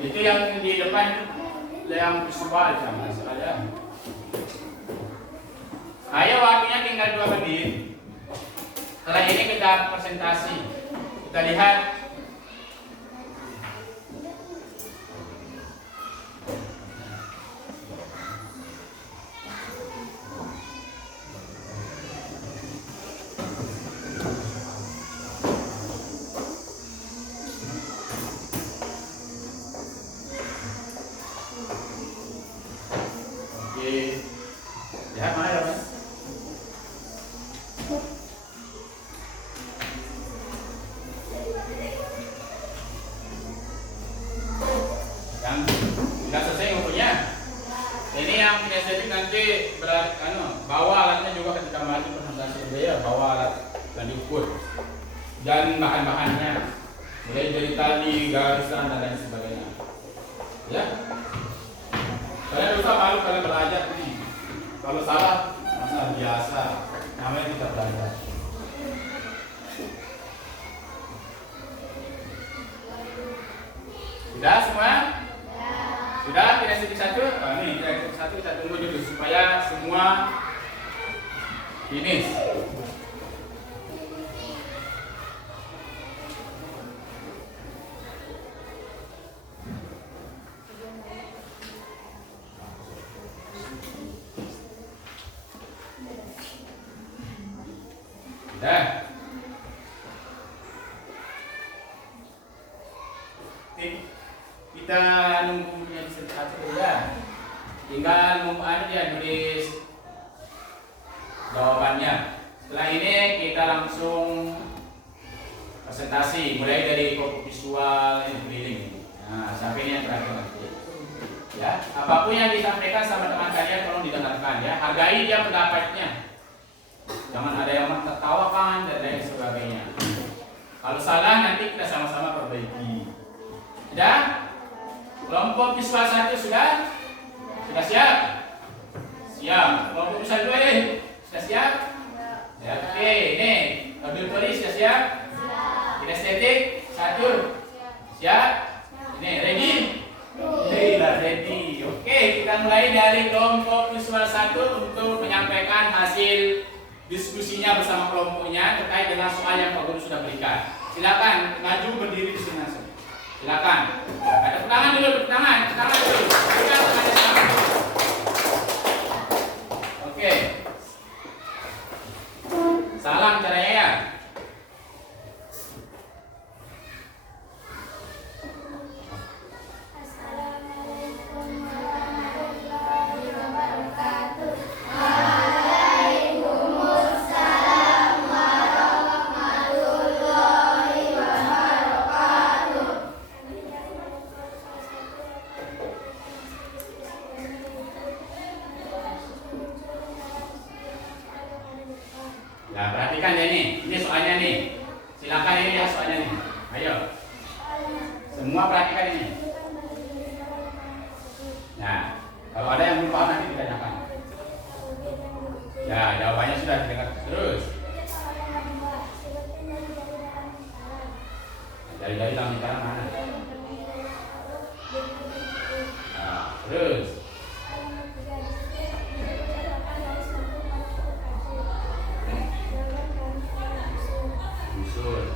itu yang di depan yang visual sama saya. Ayo waktunya tinggal 2 menit. Setelah ini kita presentasi. Kita lihat. alat yang diukur dan bahan-bahannya, mulai dari tali, garisan dan lain sebagainya. Ya, saya usah malu kalian belajar nih. Kalau salah, masalah biasa. Namanya kita belajar. Sudah semua? Sudah tidak sedikit satu? Oh, ini tidak sedikit satu kita tunggu dulu supaya semua finish. Sudah. Kita nunggu yang satu ya. Tinggal nunggu aja nulis jawabannya. Setelah ini kita langsung presentasi, mulai dari visual, reading. Nah, sampai ini yang terakhir nanti. Ya, apapun yang disampaikan sama teman kalian tolong didengarkan ya. Hargai dia pendapatnya. Jangan ada yang tertawakan dan lain sebagainya. Kalau salah nanti kita sama-sama perbaiki. Sudah? Kelompok visual 1 sudah? Sudah siap? Siap. Kelompok visual 2 sudah siap? Ya, oke, ini auditory sudah siap? Kinestetik 1 siap? Ini ready? Ready. Oke, kita mulai dari kelompok visual 1 untuk menyampaikan hasil diskusinya bersama kelompoknya terkait dengan soal yang Pak Guru sudah berikan. Silakan maju berdiri di sini langsung. Silakan. Ada tangan dulu, tangan dulu. Oke. Salam caranya ya. Assalamualaikum warahmatullahi wabarakatuh. Nah, perhatikan ya ini soalnya nih. Silakan ini ya soalnya nih. Ayo. Semua perhatikan ini. Nah, kalau ada yang belum paham nanti ditanyakan. Ya, jawabannya sudah didengar terus. Jari-jari dalam lingkaran mana? Nah, terus.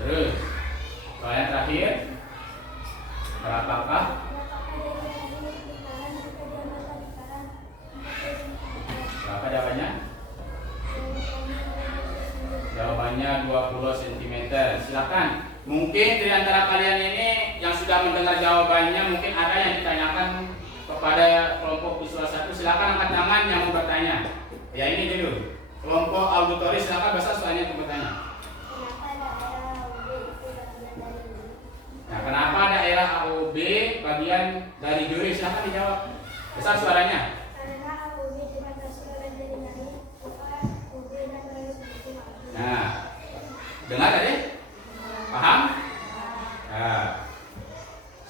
Terus, soal yang terakhir, berapakah? Berapa jawabannya? Jawabannya 20 cm. Silakan. Mungkin di antara kalian ini yang sudah mendengar jawabannya, mungkin ada yang ditanyakan kepada kelompok visual 1. Silakan angkat tangan yang mau bertanya. Ya ini dulu. Kelompok auditory silakan bahasa soalnya untuk bertanya. Nah, kenapa daerah AOB bagian dari juri? Silahkan dijawab. Besar suaranya. Karena AOB dibatasi oleh jaringan UB dan Nah, dengar tadi? Paham? Nah,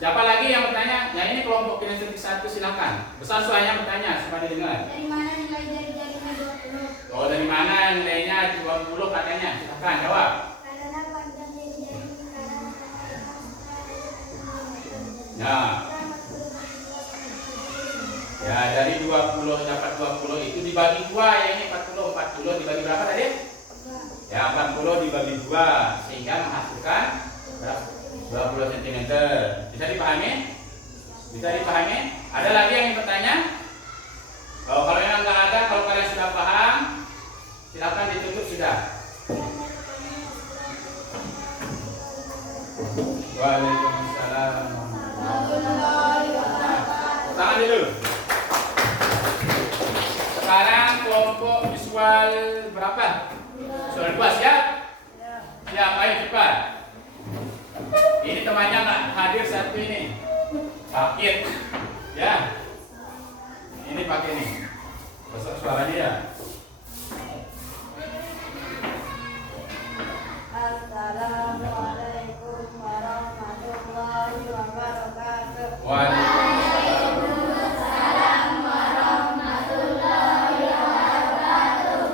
siapa lagi yang bertanya? Ya ini kelompok kinestetik 1 silakan. Besar suaranya bertanya supaya didengar. Dari mana nilai dari jaringan 20? Oh, dari mana nilainya 20 katanya? Silakan jawab. Karena panjang dari jaring sekarang Nah, ya dari 20 dapat 20 itu dibagi 2 ya ini 40 dibagi berapa tadi? Ya 40 dibagi 2 sehingga menghasilkan berapa? 20 cm. Bisa dipahami? Bisa dipahami? Ada lagi yang ingin bertanya? Kalau yang nggak ada, kalau kalian sudah paham, silakan ditutup sudah. Waalaikumsalam. Tangan dulu. Sekarang kelompok visual berapa? Visual 2 siap? Siap, ayo cepat. Ini temannya nggak hadir satu ini, sakit, ya. Ini pakai nih, besar suaranya ya. Assalamualaikum warahmatullahi wabarakatuh. Waalaikumsalam warahmatullahi wabarakatuh.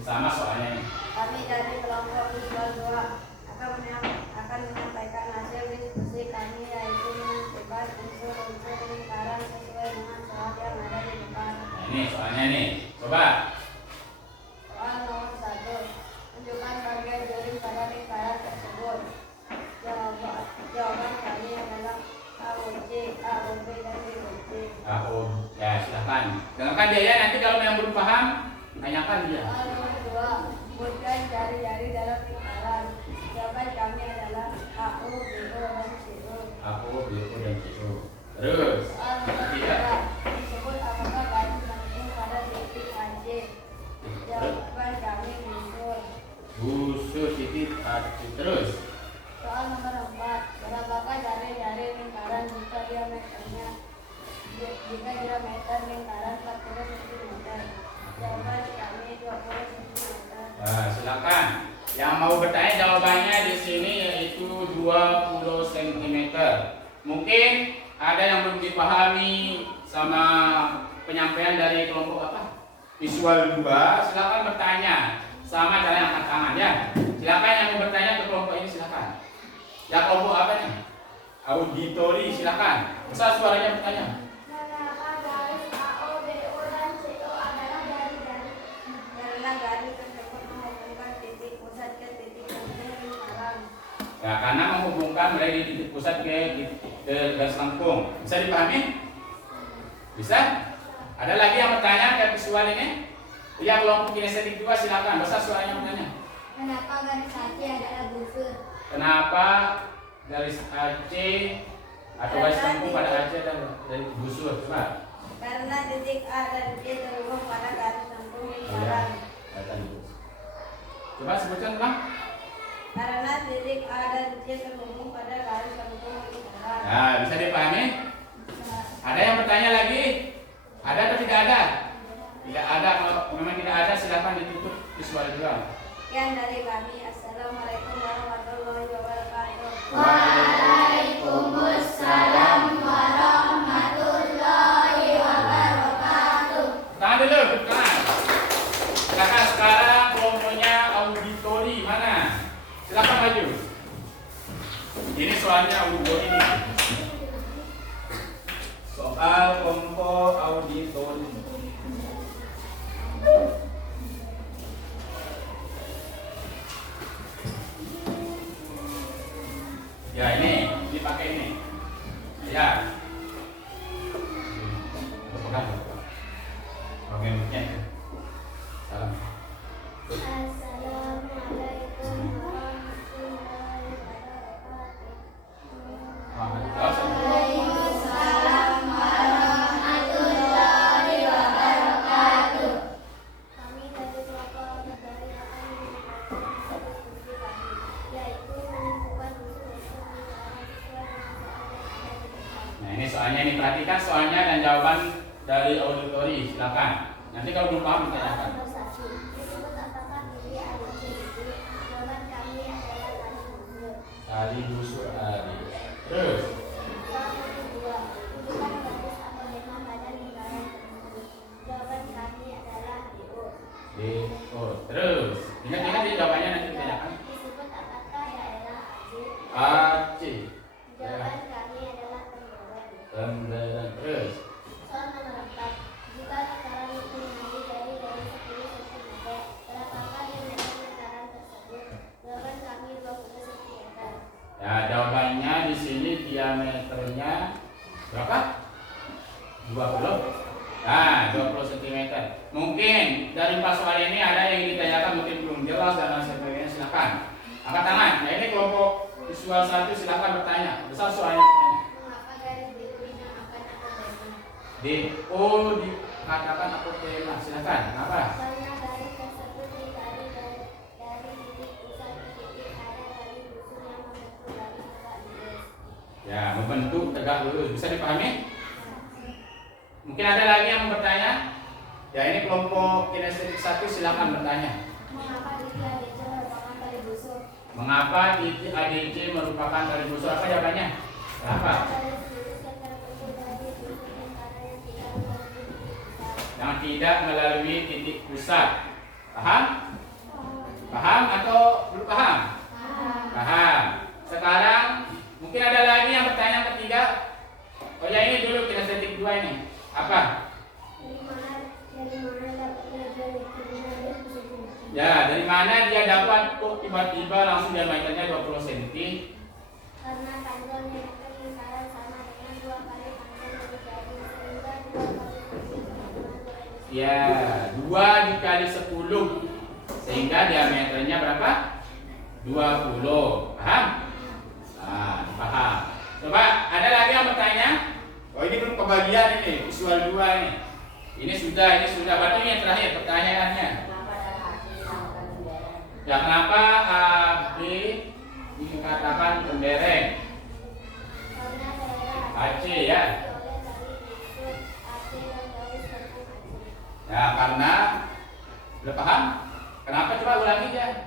Sama soalnya nih. Kami dari kelompok visual 2 akan menyampaikan hasil diskusi kami, yaitu menentukan unsur-unsur lingkaran sesuai dengan soal yang ada di depan. Nah, ini soalnya nih. Coba. Soal nomor 1. Tunjukkan bagian jering pada lingkaran tersebut. Jawaban kami adalah A, B, C, A, B, dan B, C. Ya silahkan. Dengarkan dia ya. Nanti kalau yang belum paham, tanyakan dia. Soal nomor 2. Sebutkan jari-jari dalam lingkaran. Jawaban kami adalah A, U, B, O, dan C, O. Aku, Biko, dan Ciko. Terus. Soal nomor 3. Disebut apakah garis lengkung pada titik AC. Jawaban kami busur. Busur titik hati. Terus. Soal nomor 4. Berapakah jari-jari lingkaran jika diameternya lingkaran 40 cm? Jawaban kami 20 cm. Nah, silakan. Yang mau bertanya jawabannya di sini yaitu 20 cm. Mungkin ada yang belum dipahami sama penyampaian dari kelompok apa? Visual 2. Silakan bertanya sama cara yang angkat tangan ya. Silakan yang mau bertanya ke kelompok ini silakan. Ya kelompok apa nih? Auditori silakan. Bisa suaranya bertanya. Mengapa garis AO, BO, dan CO adalah jari-jari? Karena garis tersebut menghubungkan titik pusat ke titik lengkung lingkaran. Ya, karena menghubungkan mulai di titik pusat ke garis lengkung. Bisa dipahami? Bisa? Ada lagi yang bertanya ke visual ini? Ya kelompok kinestetik 2 silakan. Bisa suaranya bertanya. Kenapa garis AC adalah busur? Kenapa garis AC atau garis lengkung pada AC dan dari busur? Coba. Karena titik A dan C terhubung pada garis lengkung lingkaran. Coba sebutkan ulang. Karena titik A dan C terhubung pada garis lengkung lingkaran. Nah, bisa dipahami? Ada yang bertanya lagi? Ada atau tidak ada? Tidak ada. Kalau memang tidak ada, silakan ditutup visual dulu. Sekian dari kami. Assalamualaikum warahmatullahi wabarakatuh. Waalaikumsalam warahmatullahi wabarakatuh. Tahan dulu, tahan. Silakan sekarang kelompoknya auditori mana? Silakan maju. Ini soalnya auditori. Soal kelompok auditori. Ya ini dipakai ini. Ya. Pegang. Oke, salam. Assalamualaikum warahmatullahi wabarakatuh. Waalaikumsalam warahmatullahi wabarakatuh. Kami dari kelompok auditori akan menyampaikan diskusi kami, yaitu menentukan unsur-unsur lingkaran sesuai dengan soal yang ada di depan. Nah ini soalnya, ini perhatikan soalnya dan jawaban dari auditori. Silakan. Nanti kalau belum paham ditanyakan. Nomor 1. Disebut apakah diri ABCD? Jawaban kami adalah tali busur. Tali busur tadi. Terus. Soal nomor 2. Tunjukkan garis apotegma pada lingkaran tersebut. Jawaban kami adalah DO. Terus. Ingat-ingat di jawabannya nanti ditanyakan. Disebut apakah daerah AC? AC. Jawaban kami adalah tenggorokan. Tenderan. Terus. Soal nomor 4. Jika lingkaran itu memiliki jari dari 10 cm, berapakah diameter lingkaran tersebut? Jawaban kami 20 cm. Ya jawabannya di sini diameternya berapa? 20. Nah, 20 cm. Mungkin dari 4 soal ini ada yang ditanyakan mungkin belum jelas dan lain sebagainya. Silakan. Angkat tangan. Nah ini kelompok visual 1 silakan bertanya. Besar soalnya bertanya. Mengapa garis DO dinamakan apotegma? DO dikatakan apotema. Silakan. Kenapa? Karena garis tersebut ditarik dari titik pusat ke titik ada tali busur yang membentuk garis tegak lurus. Ya, membentuk tegak lurus. Bisa dipahami? Mungkin ada lagi yang mau bertanya? Ya ini kelompok kinestetik 1 silakan bertanya. Mengapa tiga DC merupakan tali busur? Mengapa titik ADC merupakan tali busur? Apa jawabannya? Kenapa? Yang tidak melalui titik pusat. Paham? Paham atau belum paham? Paham. Sekarang mungkin ada lagi yang pertanyaan ketiga. Oh ya, ini dulu kinestetik 2 ini. Apa? Ya, dari mana dia dapat kok tiba-tiba langsung diameternya 20 cm? Karena panjang diameter lingkaran sama dengan 2 kali panjang dari jari, sehingga 2 kali panjang Ya, 2 dikali 10 sehingga diameternya berapa? 20. Paham? Nah, paham. Coba ada lagi yang bertanya? Oh, ini belum kebagian ini, visual 2 ini. Ini sudah. Berarti ini yang terakhir pertanyaannya. Ya, kenapa A, B dikatakan pembereng? Karena daerah AC ya. oleh tali busur AC dan garis tengah AC. Ya, karena udah paham? Kenapa, coba ulangi ya.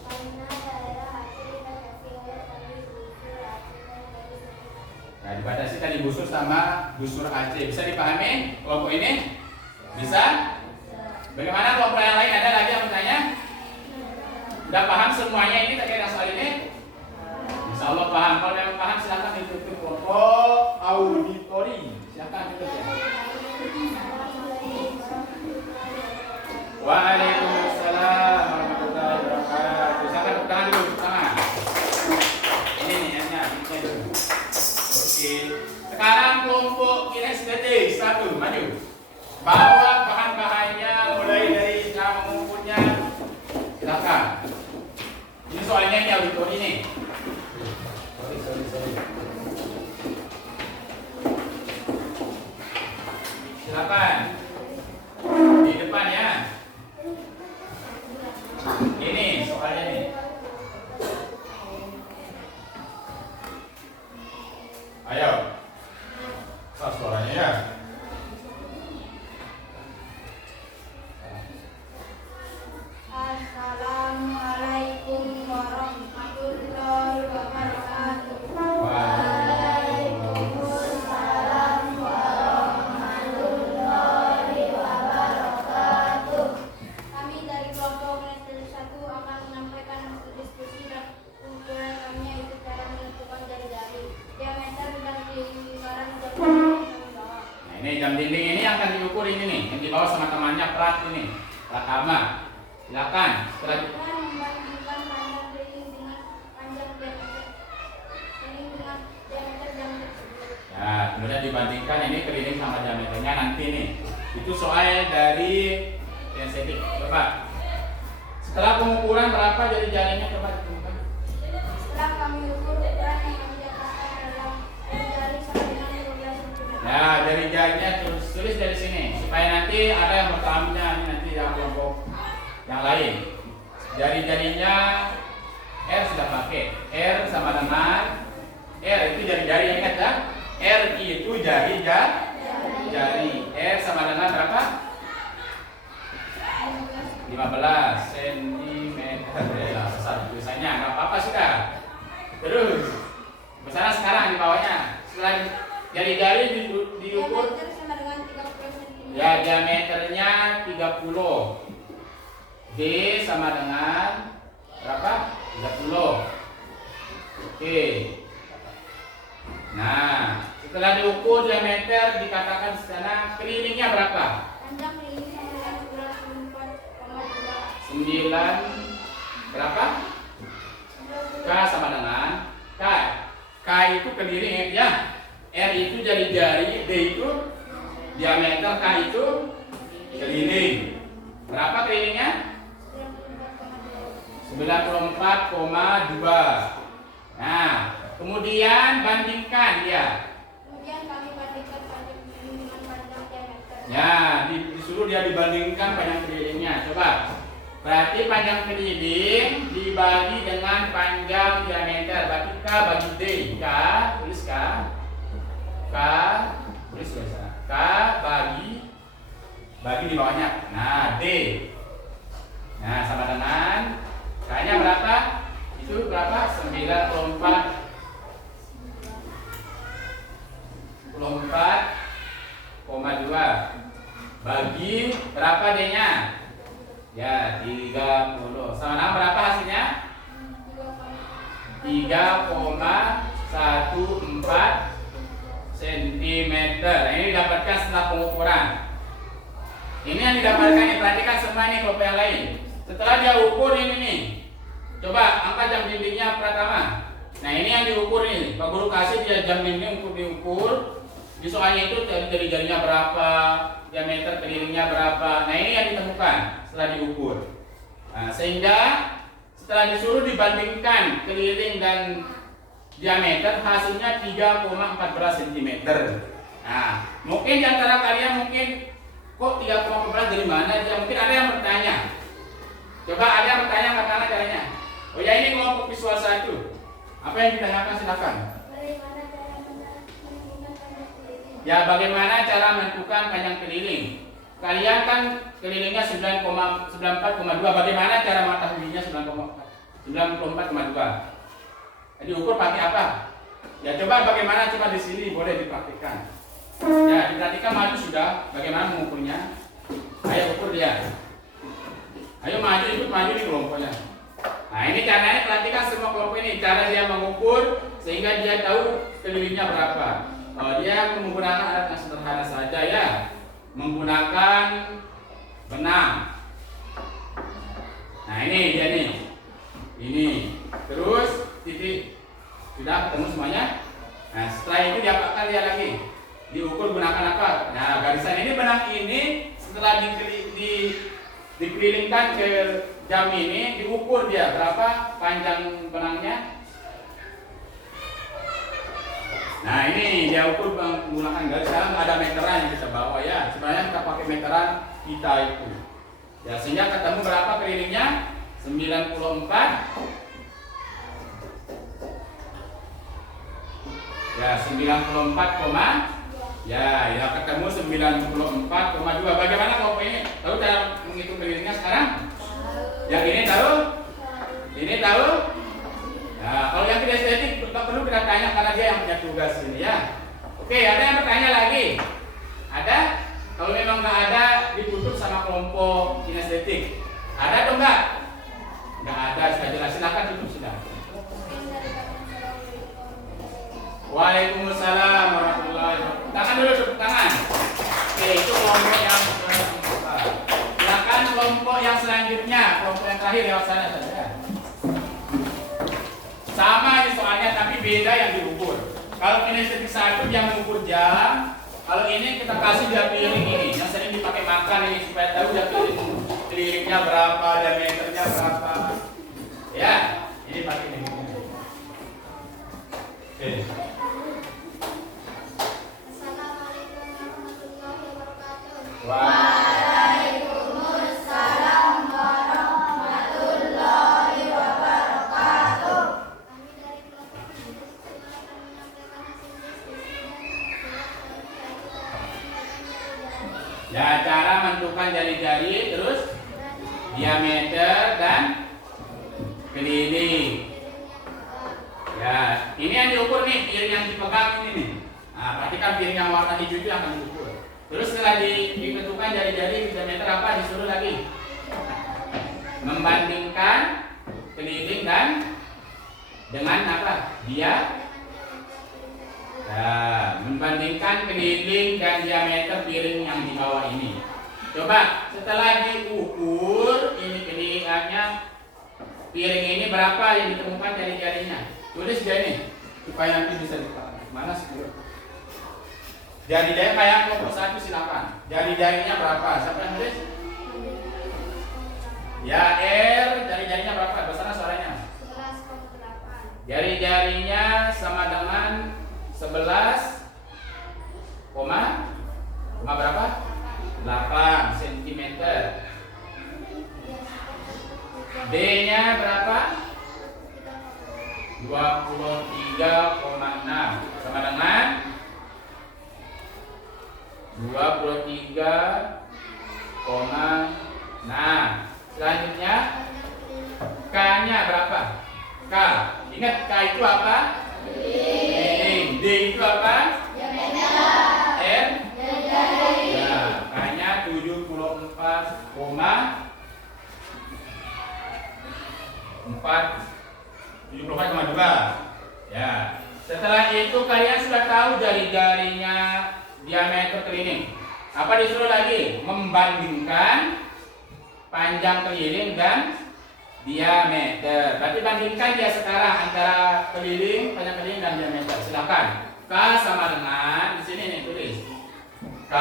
Karena daerah AC dibatasi oleh tali busur AC dan garis tengah AC. Nah, dibatasi tali busur sama busur AC. Bisa dipahami kelompok ini? Bisa? Bagaimana kelompok yang lain? Ada lagi yang bertanya? Udah paham semuanya ini terkait soal ini? Insya Allah paham. Kalau memang paham silahkan ditutup kelompok auditori. Silahkan tutup ya. Waalaikumsalam warahmatullahi wabarakatuh. Silahkan tepuk tangan dulu, tepuk tangan. Ini nih ya, ini dulu. Oke. Sekarang kelompok kinestetik 1, maju. Bawa bahan-bahannya mulai dari cara mengukurnya. Silakan. Ini soalnya ini auditori nih. Sorry. Silakan. Di depan ya. Ini soalnya nih. Ayo. Suaranya ya. Assalamualaikum warahmatullahi wabarakatuh. Waalaikumsalam warahmatullahi wabarakatuh. Kami dari kelompok kinestetik 1 akan menyampaikan hasil diskusi dan ukuran kami, yaitu cara menentukan jari-jari, diameter dan lingkaran jari yang kami bawa. Nah, ini jam dinding ini yang akan diukur ini nih, yang dibawa sama temannya Prat ini, Pratama. Silakan. Setelah Dengan membandingkan panjang keliling dengan panjang diameter jam tersebut. ya, kemudian dibandingkan ini keliling sama diameternya nanti nih. Itu soal dari kinestetik. Coba. Setelah pengukuran berapa jari-jarinya, coba ditemukan. Setelah kami ukur, ukuran yang kami dapatkan adalah jari sama dengan 12 cm. Ya, jari-jarinya tulis dari sini supaya nanti ada yang bertanya ini nanti yang kelompok yang lain. Jari-jarinya R sudah pakai. R sama dengan R itu jari-jari, ingat ya? R itu jari. R sama dengan berapa? 15 cm. Ya, besar tulisannya, nggak apa-apa sudah. Terus, besar sekarang di bawahnya. Setelah jari-jari diukur, Diameter sama dengan 30 cm. ya diameternya 30. D sama dengan berapa? 30. Oke. Nah, setelah diukur diameter dikatakan secara kelilingnya berapa? Panjang keliling sama dengan 94,2. 9 berapa? K sama dengan K. K itu keliling ya. R itu jari-jari, D itu diameter, K itu keliling. Berapa kelilingnya? 94,2. Nah, kemudian bandingkan ya. Kemudian kami bandingkan panjang keliling dengan panjang diameter. Ya, disuruh dia dibandingkan panjang kelilingnya. Coba. Berarti panjang keliling dibagi dengan panjang diameter. Berarti K bagi D. K, tulis K. K, tulis ya. K bagi di bawahnya. Nah, D. Nah, sama dengan K-nya berapa? Itu itu berapa? 94,2 bagi berapa D-nya? Ya, 30. Sama berapa hasilnya? 3,14 cm. Nah, ini didapatkan setelah pengukuran. Ini yang didapatkan nih, perhatikan semua nih kelompok yang lain. Setelah dia ukur ini nih, coba angkat jam dindingnya pertama. Nah, ini yang diukur nih. Pak Guru kasih dia jam dinding untuk diukur. Di soalnya itu jari-jarinya berapa, diameter kelilingnya berapa. Nah, ini yang ditemukan setelah diukur. Nah, sehingga setelah disuruh dibandingkan keliling dan diameter, hasilnya 3,14 cm. Nah, mungkin di antara kalian mungkin kok 3,14 dari mana aja? Mungkin ada yang bertanya. Coba ada yang bertanya bagaimana caranya? Oh ya, ini kelompok visual 1. Apa yang ditanyakan, silakan. Ya, bagaimana cara menentukan panjang keliling? Kalian kan kelilingnya 94,2. Bagaimana cara mengetahuinya 94,2? Diukur pakai apa? Ya, coba bagaimana, coba di sini boleh dipraktikkan. Ya, diperhatikan maju sudah. Bagaimana mengukurnya? Ayo ukur dia. Ayo maju, ikut maju di kelompoknya. Nah, ini caranya, perhatikan semua kelompok ini. Cara dia mengukur sehingga dia tahu kelilingnya berapa. Dia menggunakan alat yang sederhana saja ya. Menggunakan benang. Nah, ini dia nih. Ini. Terus titik. Sudah ketemu semuanya? Nah, setelah itu diapakan dia lagi? Diukur gunakan apa? Nah, garisan ini, benang ini setelah dikelilingkan ke jam ini, diukur dia berapa panjang benangnya. Nah, ini dia ukur menggunakan garis. Sekarang ada meteran yang kita bawa ya. Sebenarnya kita pakai meteran kita itu. Ya, sehingga ketemu berapa kelilingnya? 94. Ya, 94, ya ketemu 94,2. Bagaimana kelompok ini? Tahu cara menghitung kelilingnya sekarang? Yang ini tahu? Ini tahu? Nah, kalau yang tidak estetik tidak perlu kita tanya karena dia yang punya tugas ini ya. Oke, ada yang bertanya lagi? Ada? Kalau memang nggak ada, ditutup sama kelompok kinestetik. Ada atau enggak? Nggak ada, sudah jelas. Silakan tutup sudah. Waalaikumsalam warahmatullahi wabarakatuh. Tangan dulu, tepuk tangan. Oke, itu kelompok yang kedua. Silakan kelompok yang selanjutnya, kelompok yang terakhir lewat sana saja. Sama ini soalnya, tapi beda yang diukur. Kalau kinestetik 1 yang mengukur jam, kalau ini kita kasih dia piring ini, yang sering dipakai makan ini supaya tahu dia kelilingnya berapa, diameternya berapa. Ya, ini pakai ini. Oke. Waalaikumsalam warahmatullahi wabarakatuh. Ya, cara menentukan jari-jari, terus diameter dan keliling. Ya, ini yang diukur nih, piring yang dipegang ini nih. Nah, perhatikan piring yang warna hijau itu yang akan diukur. Terus setelah ditentukan jari-jari diameter apa, disuruh lagi membandingkan keliling dan dengan apa? Dia. Nah, membandingkan keliling dan diameter piring yang di bawah ini. Coba setelah diukur ini kelilingannya piring ini berapa yang ditemukan jari-jarinya? Tulis dia ini supaya nanti bisa dipahami. Mana sih? Jari-jari kayak kelompok 1 silakan. Jari-jarinya berapa? Siapa yang tulis? Ya, R, jari-jarinya berapa? Besar suaranya. 11,8. Jari-jarinya sama dengan 11, berapa? 8 cm. D-nya berapa? 23,6 sama dengan 23,6. Selanjutnya K-nya berapa? K K. Ingat K itu apa? Keliling. D itu apa? R. Ya, K-nya 74,2. Ya. Setelah itu kalian sudah tahu jari-jarinya diameter keliling. Apa disuruh lagi? Membandingkan panjang keliling dan diameter. Berarti bandingkan dia sekarang antara keliling, panjang keliling dan diameter. Silakan. K sama dengan di sini nih tulis. K.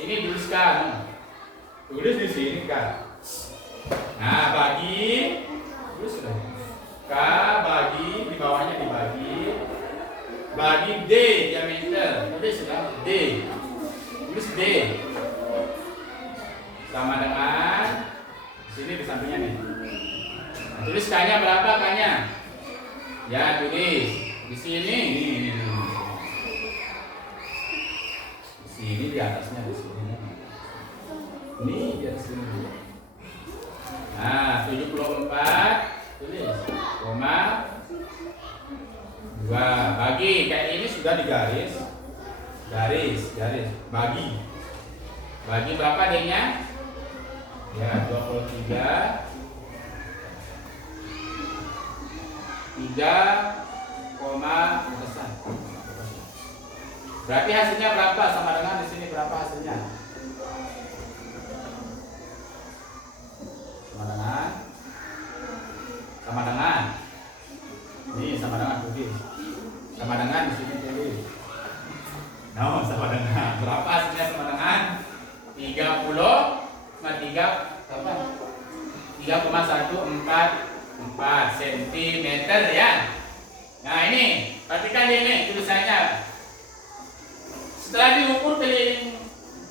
Ini tuliskan. Tulis di sini K. Nah, bagi tulis sudah. K bagi di bawahnya dibagi. Bagi D diameter. Tulis sudah D. Tulis D. Sama dengan sini di sampingnya nih. Nah, tulis K-nya berapa K-nya? Ya, tulis di sini. Ini. Di sini di atasnya di sini. Ini di atas sini. Nah, 74 tulis koma 2 bagi kayak ini sudah digaris. Garis bagi berapa D-nya? Ya, 23 besar. Berarti hasilnya berapa? Sama dengan di sini berapa hasilnya? Sama dengan ini sama dengan tulis. Sama dengan di sini tulis. No, sama dengan berapa hasilnya? Sama dengan 3,144 cm ya. Nah ini, perhatikan ini tulisannya. Setelah diukur keliling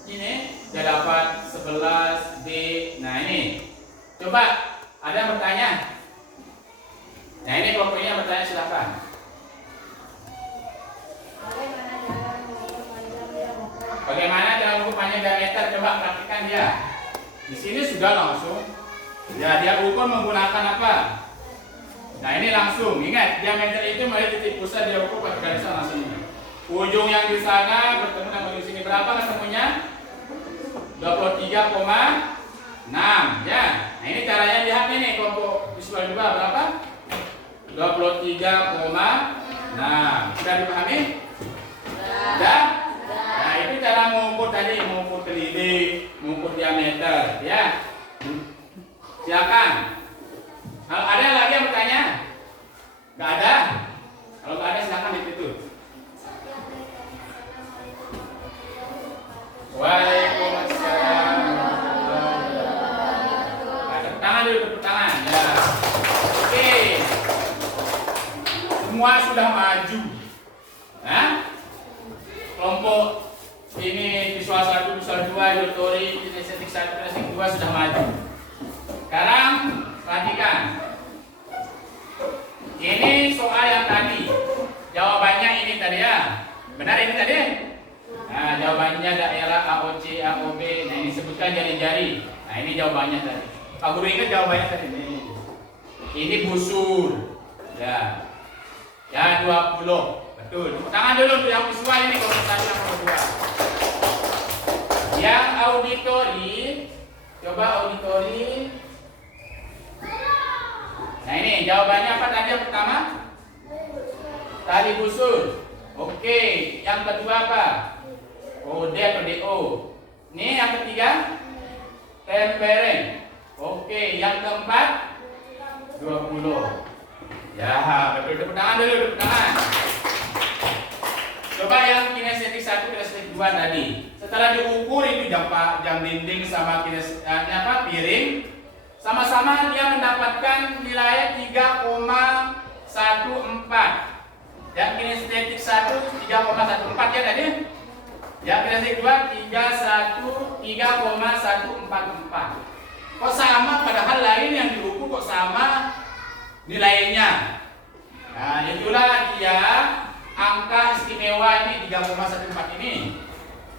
ini, dia dapat 11 D. Nah ini, coba ada yang bertanya. Nah ini pokoknya bertanya silakan. Bagaimana cara mengukur panjang diameter? Coba praktikkan dia. Di sini sudah langsung. Ya, dia ukur menggunakan apa? Nah ini langsung. Ingat, diameter itu mulai titik pusat dia ukur pakai garisan langsung. Ujung yang di sana bertemu dengan di sini berapa ketemunya? 23,6 ya. Nah ini caranya lihat nih kelompok visual juga berapa? 23,6. Sudah dipahami? Sudah? Nah itu cara mengukur tadi, mengukur keliling, mengukur diameter ya. Silakan. Kalau ada lagi yang bertanya? Gak ada? Kalau gak ada silakan ditutup. Waalaikumsalam. Tepuk tangan dulu, tepuk tangan. Ya. Oke. Semua sudah maju. Nah, kelompok ini visual 1, visual 2, auditory, kinestetik 1, kinestetik 2 sudah maju. Sekarang perhatikan. Ini soal yang tadi. Jawabannya ini tadi ya. Benar ini tadi? Nah, jawabannya daerah AOC, AOB. Nah, ini sebutkan jari-jari. Nah, ini jawabannya tadi. Pak Guru ingat jawabannya tadi ini. Ini busur. Ya. Ya, 20. Betul. Tepuk tangan dulu untuk yang visual ini kalau tadi yang kedua. Yang auditori, coba auditori. Nah, ini jawabannya apa tadi yang pertama? Tali busur. Oke, yang kedua apa? OD atau DO. Ini yang ketiga tempering. Oke, yang keempat 20. Ya, betul. Tepuk tangan dulu, tepuk tangan. Coba yang kinestetik 1, kinestetik 2 tadi. Setelah diukur itu jam dinding sama piring, sama-sama dia mendapatkan nilai 3,14. Yang kinestetik 1 3,14 ya tadi. Yang kinestetik 2 3,144. Kok sama padahal lain yang diukur kok sama nilainya. Nah, itulah dia angka istimewa ini 3,14 ini.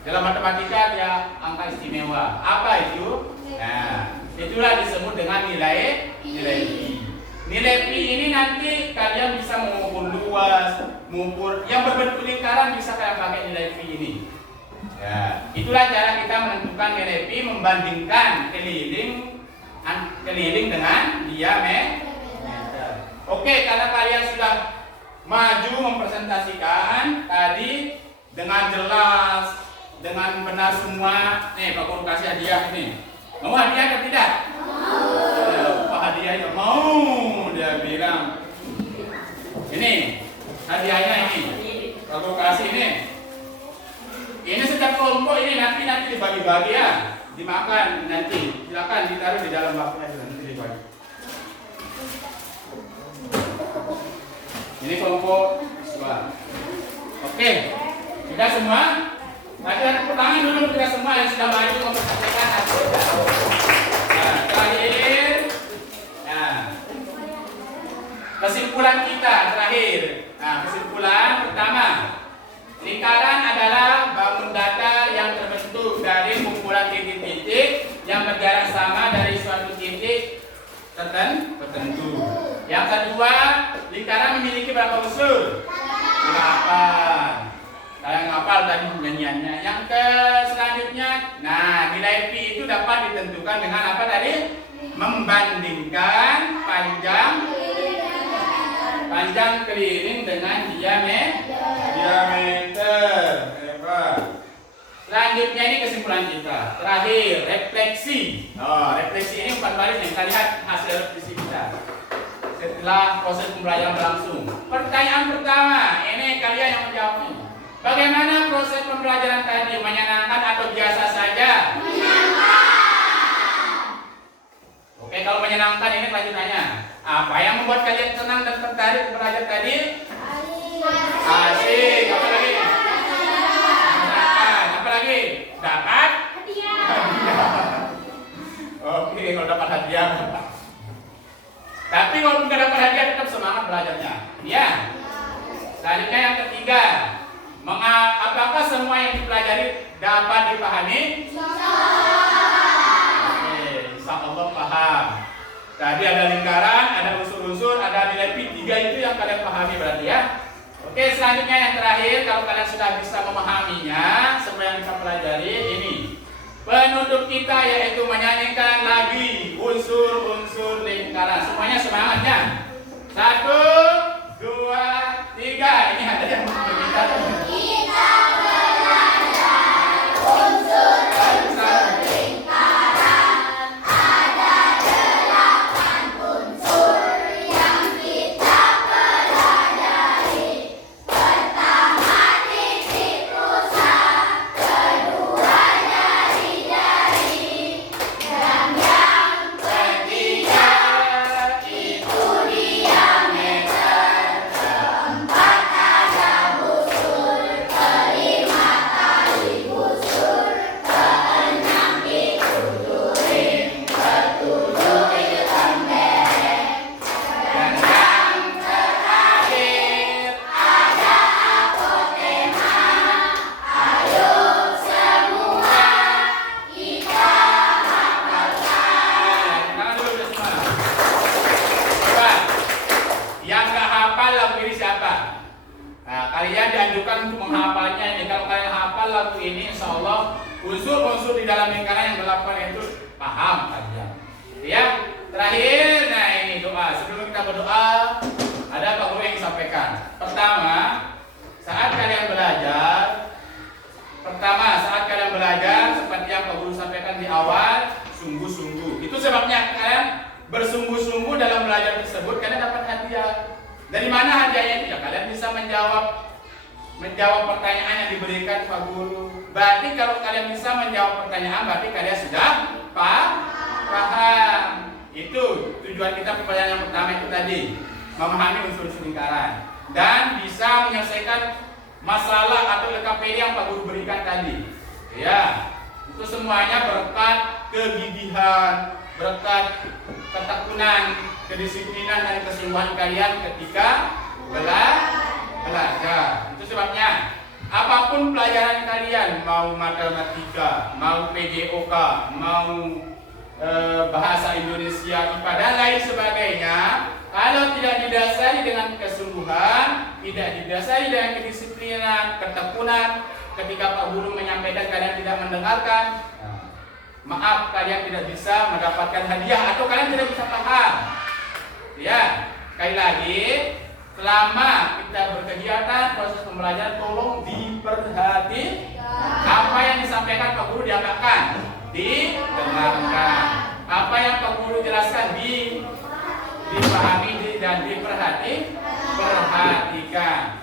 Dalam matematika dia angka istimewa. Apa itu? Nah, itulah disebut dengan dengan nilai pi. Nilai pi ini nanti kalian bisa mengukur luas, mengukur yang berbentuk lingkaran bisa kalian pakai nilai pi ini. Ya, itulah cara kita menentukan nilai pi membandingkan keliling dengan diameter. Oke, karena kalian sudah maju mempresentasikan tadi dengan jelas, dengan benar semua. Nih, Pak Guru kasih hadiah ini. Mau hadiah atau tidak? Mau. Pak hadiah itu mau, dia bilang. Ini hadiahnya ini. Pak Guru kasih ini. Ini setiap kelompok ini nanti dibagi-bagi ya, dimakan nanti. Silakan ditaruh di dalam baknya nanti dibagi. Ini kelompok siswa. Oke, sudah semua? Nanti tepuk tangan dulu kita semua yang sudah maju mempresentasikan hasilnya. Nah, terakhir, nah, kesimpulan kita terakhir. Nah, kesimpulan pertama, lingkaran adalah bangun datar yang terbentuk dari kumpulan titik-titik yang berjarak sama dari suatu titik tertentu. Yang kedua, lingkaran memiliki berapa unsur? 8. Kalian ngapal tadi nyanyiannya. Yang selanjutnya, nah nilai pi itu dapat ditentukan dengan apa tadi? Membandingkan panjang keliling dengan diameter. Selanjutnya ini kesimpulan kita. Terakhir, refleksi. Refleksi ini 4 baris nih. Kita lihat hasil refleksi kita setelah proses pembelajaran berlangsung. Pertanyaan pertama, ini kalian yang menjawabnya. Bagaimana proses pembelajaran tadi? Menyenangkan atau biasa saja? Menyenangkan. Oke, kalau menyenangkan ini lanjutannya. Apa yang membuat kalian senang dan tertarik belajar tadi? Asik. Apa lagi? Menyenangkan. Apa lagi? Dapat? Hadiah. Oke, kalau dapat hadiah. Tapi kalau tidak dapat hadiah tetap semangat belajarnya. Ya. Selanjutnya yang ketiga. Apakah semua yang dipelajari dapat dipahami? Insya Allah paham. Tadi ada lingkaran, ada unsur-unsur, ada nilai pi 3 itu yang kalian pahami berarti ya. Oke, selanjutnya yang terakhir, kalau kalian sudah bisa memahaminya, semua yang kita pelajari ini. Penutup kita yaitu menyanyikan lagi unsur-unsur lingkaran. Semuanya semangatnya. 1, 2, 3. Ini ada yang meminta. Kalian dianjurkan untuk menghafalnya ini. Kalau kalian hafal lagu ini, insya Allah unsur-unsur di dalam lingkaran yang berlapan itu paham kalian. Ya, terakhir, nah ini doa. Sebelum kita berdoa, ada Pak Guru yang sampaikan. Pertama, saat kalian belajar, seperti yang Pak Guru sampaikan di awal, sungguh-sungguh. Itu sebabnya kalian bersungguh-sungguh dalam belajar tersebut, kalian dapat hadiah. Dari mana hadiahnya itu? Ya, kalian bisa menjawab pertanyaan yang diberikan Pak Guru. Berarti kalau kalian bisa menjawab pertanyaan, berarti kalian sudah paham. Itu tujuan kita pembelajaran yang pertama itu tadi, memahami unsur-unsur lingkaran dan bisa menyelesaikan masalah atau LKPD yang Pak Guru berikan tadi. Ya, itu semuanya berkat kegigihan, berkat ketekunan, kedisiplinan dan kesungguhan kalian ketika belajar. Itu sebabnya apapun pelajaran kalian, mau matematika, mau PJOK, mau bahasa Indonesia, IPA dan lain sebagainya, kalau tidak didasari dengan kesungguhan, tidak didasari dengan kedisiplinan, ketekunan, ketika Pak Guru menyampaikan kalian tidak mendengarkan, maaf, kalian tidak bisa mendapatkan hadiah atau kalian tidak bisa paham. Ya, sekali lagi, selama kita berkegiatan proses pembelajaran, tolong diperhatikan. Apa yang disampaikan Pak Guru diamalkan, didengarkan. Apa yang Pak Guru jelaskan dipahami dan diperhatikan.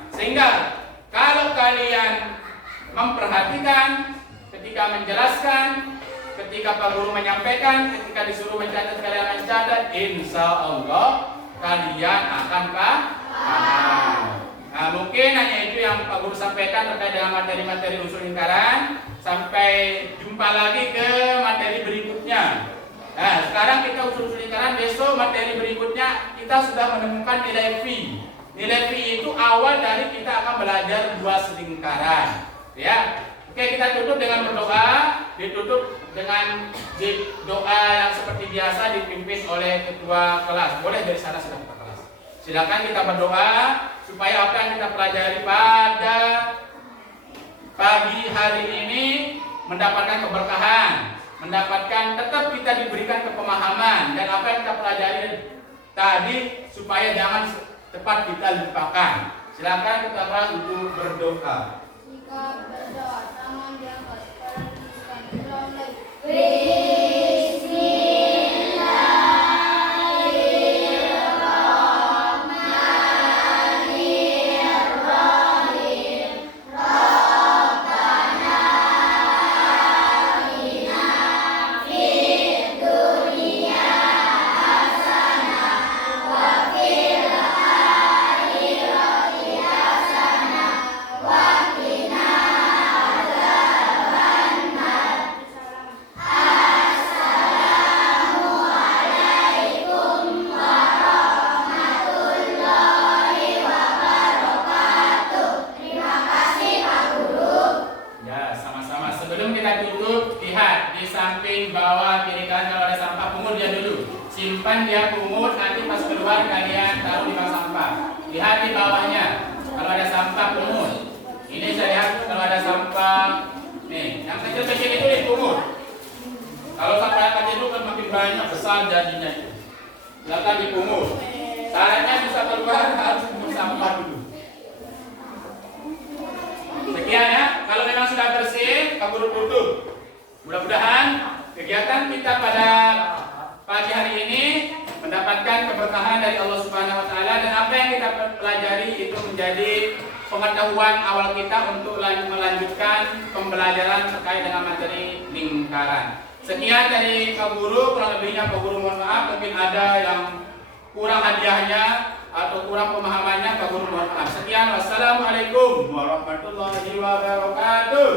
Sehingga kalau kalian memperhatikan ketika menjelaskan, ketika Pak Guru menyampaikan, ketika disuruh mencatat kalian mencatat, insya Allah kalian akan paham. Nah, mungkin hanya itu yang Pak Guru sampaikan terkait dengan materi-materi unsur lingkaran. Sampai jumpa lagi ke materi berikutnya. Nah, sekarang kita unsur lingkaran, besok materi berikutnya kita sudah menemukan nilai V. Nilai V itu awal dari kita akan belajar luas lingkaran. Ya. Oke, kita tutup dengan berdoa. Ditutup dengan doa yang seperti biasa dipimpin oleh ketua kelas. Boleh dari sana sudah ketua kelas. Silakan kita berdoa supaya apa yang kita pelajari pada pagi hari ini mendapatkan keberkahan, mendapatkan, tetap kita diberikan kepemahaman, dan apa yang kita pelajari tadi supaya jangan cepat kita lupakan. Silakan kita kelas untuk berdoa. Jika berdoa, tangan diangkat, kepala ditinggikan, ulang lagi. Simpan dia pungut, nanti pas keluar kalian taruh di bank sampah. Lihat di bawahnya, kalau ada sampah pungut. Ini saya lihat kalau ada sampah, nih, yang kecil-kecil itu dipungut. Kalau sampah yang kecil itu kan makin banyak, besar jadinya itu. Silakan dipungut. Syaratnya bisa keluar harus pungut sampah dulu. Sekian ya, kalau memang sudah bersih, Pak Guru tutup. Mudah-mudahan kegiatan kita pada pagi hari ini mendapatkan keberkahan dari Allah Subhanahu wa taala, dan apa yang kita pelajari itu menjadi pengetahuan awal kita untuk melanjutkan pembelajaran terkait dengan materi lingkaran. Sekian dari Pak Guru, kurang lebihnya Pak Guru mohon maaf, mungkin ada yang kurang hadiahnya atau kurang pemahamannya, Pak Guru mohon maaf. Sekian, wassalamualaikum warahmatullahi wabarakatuh.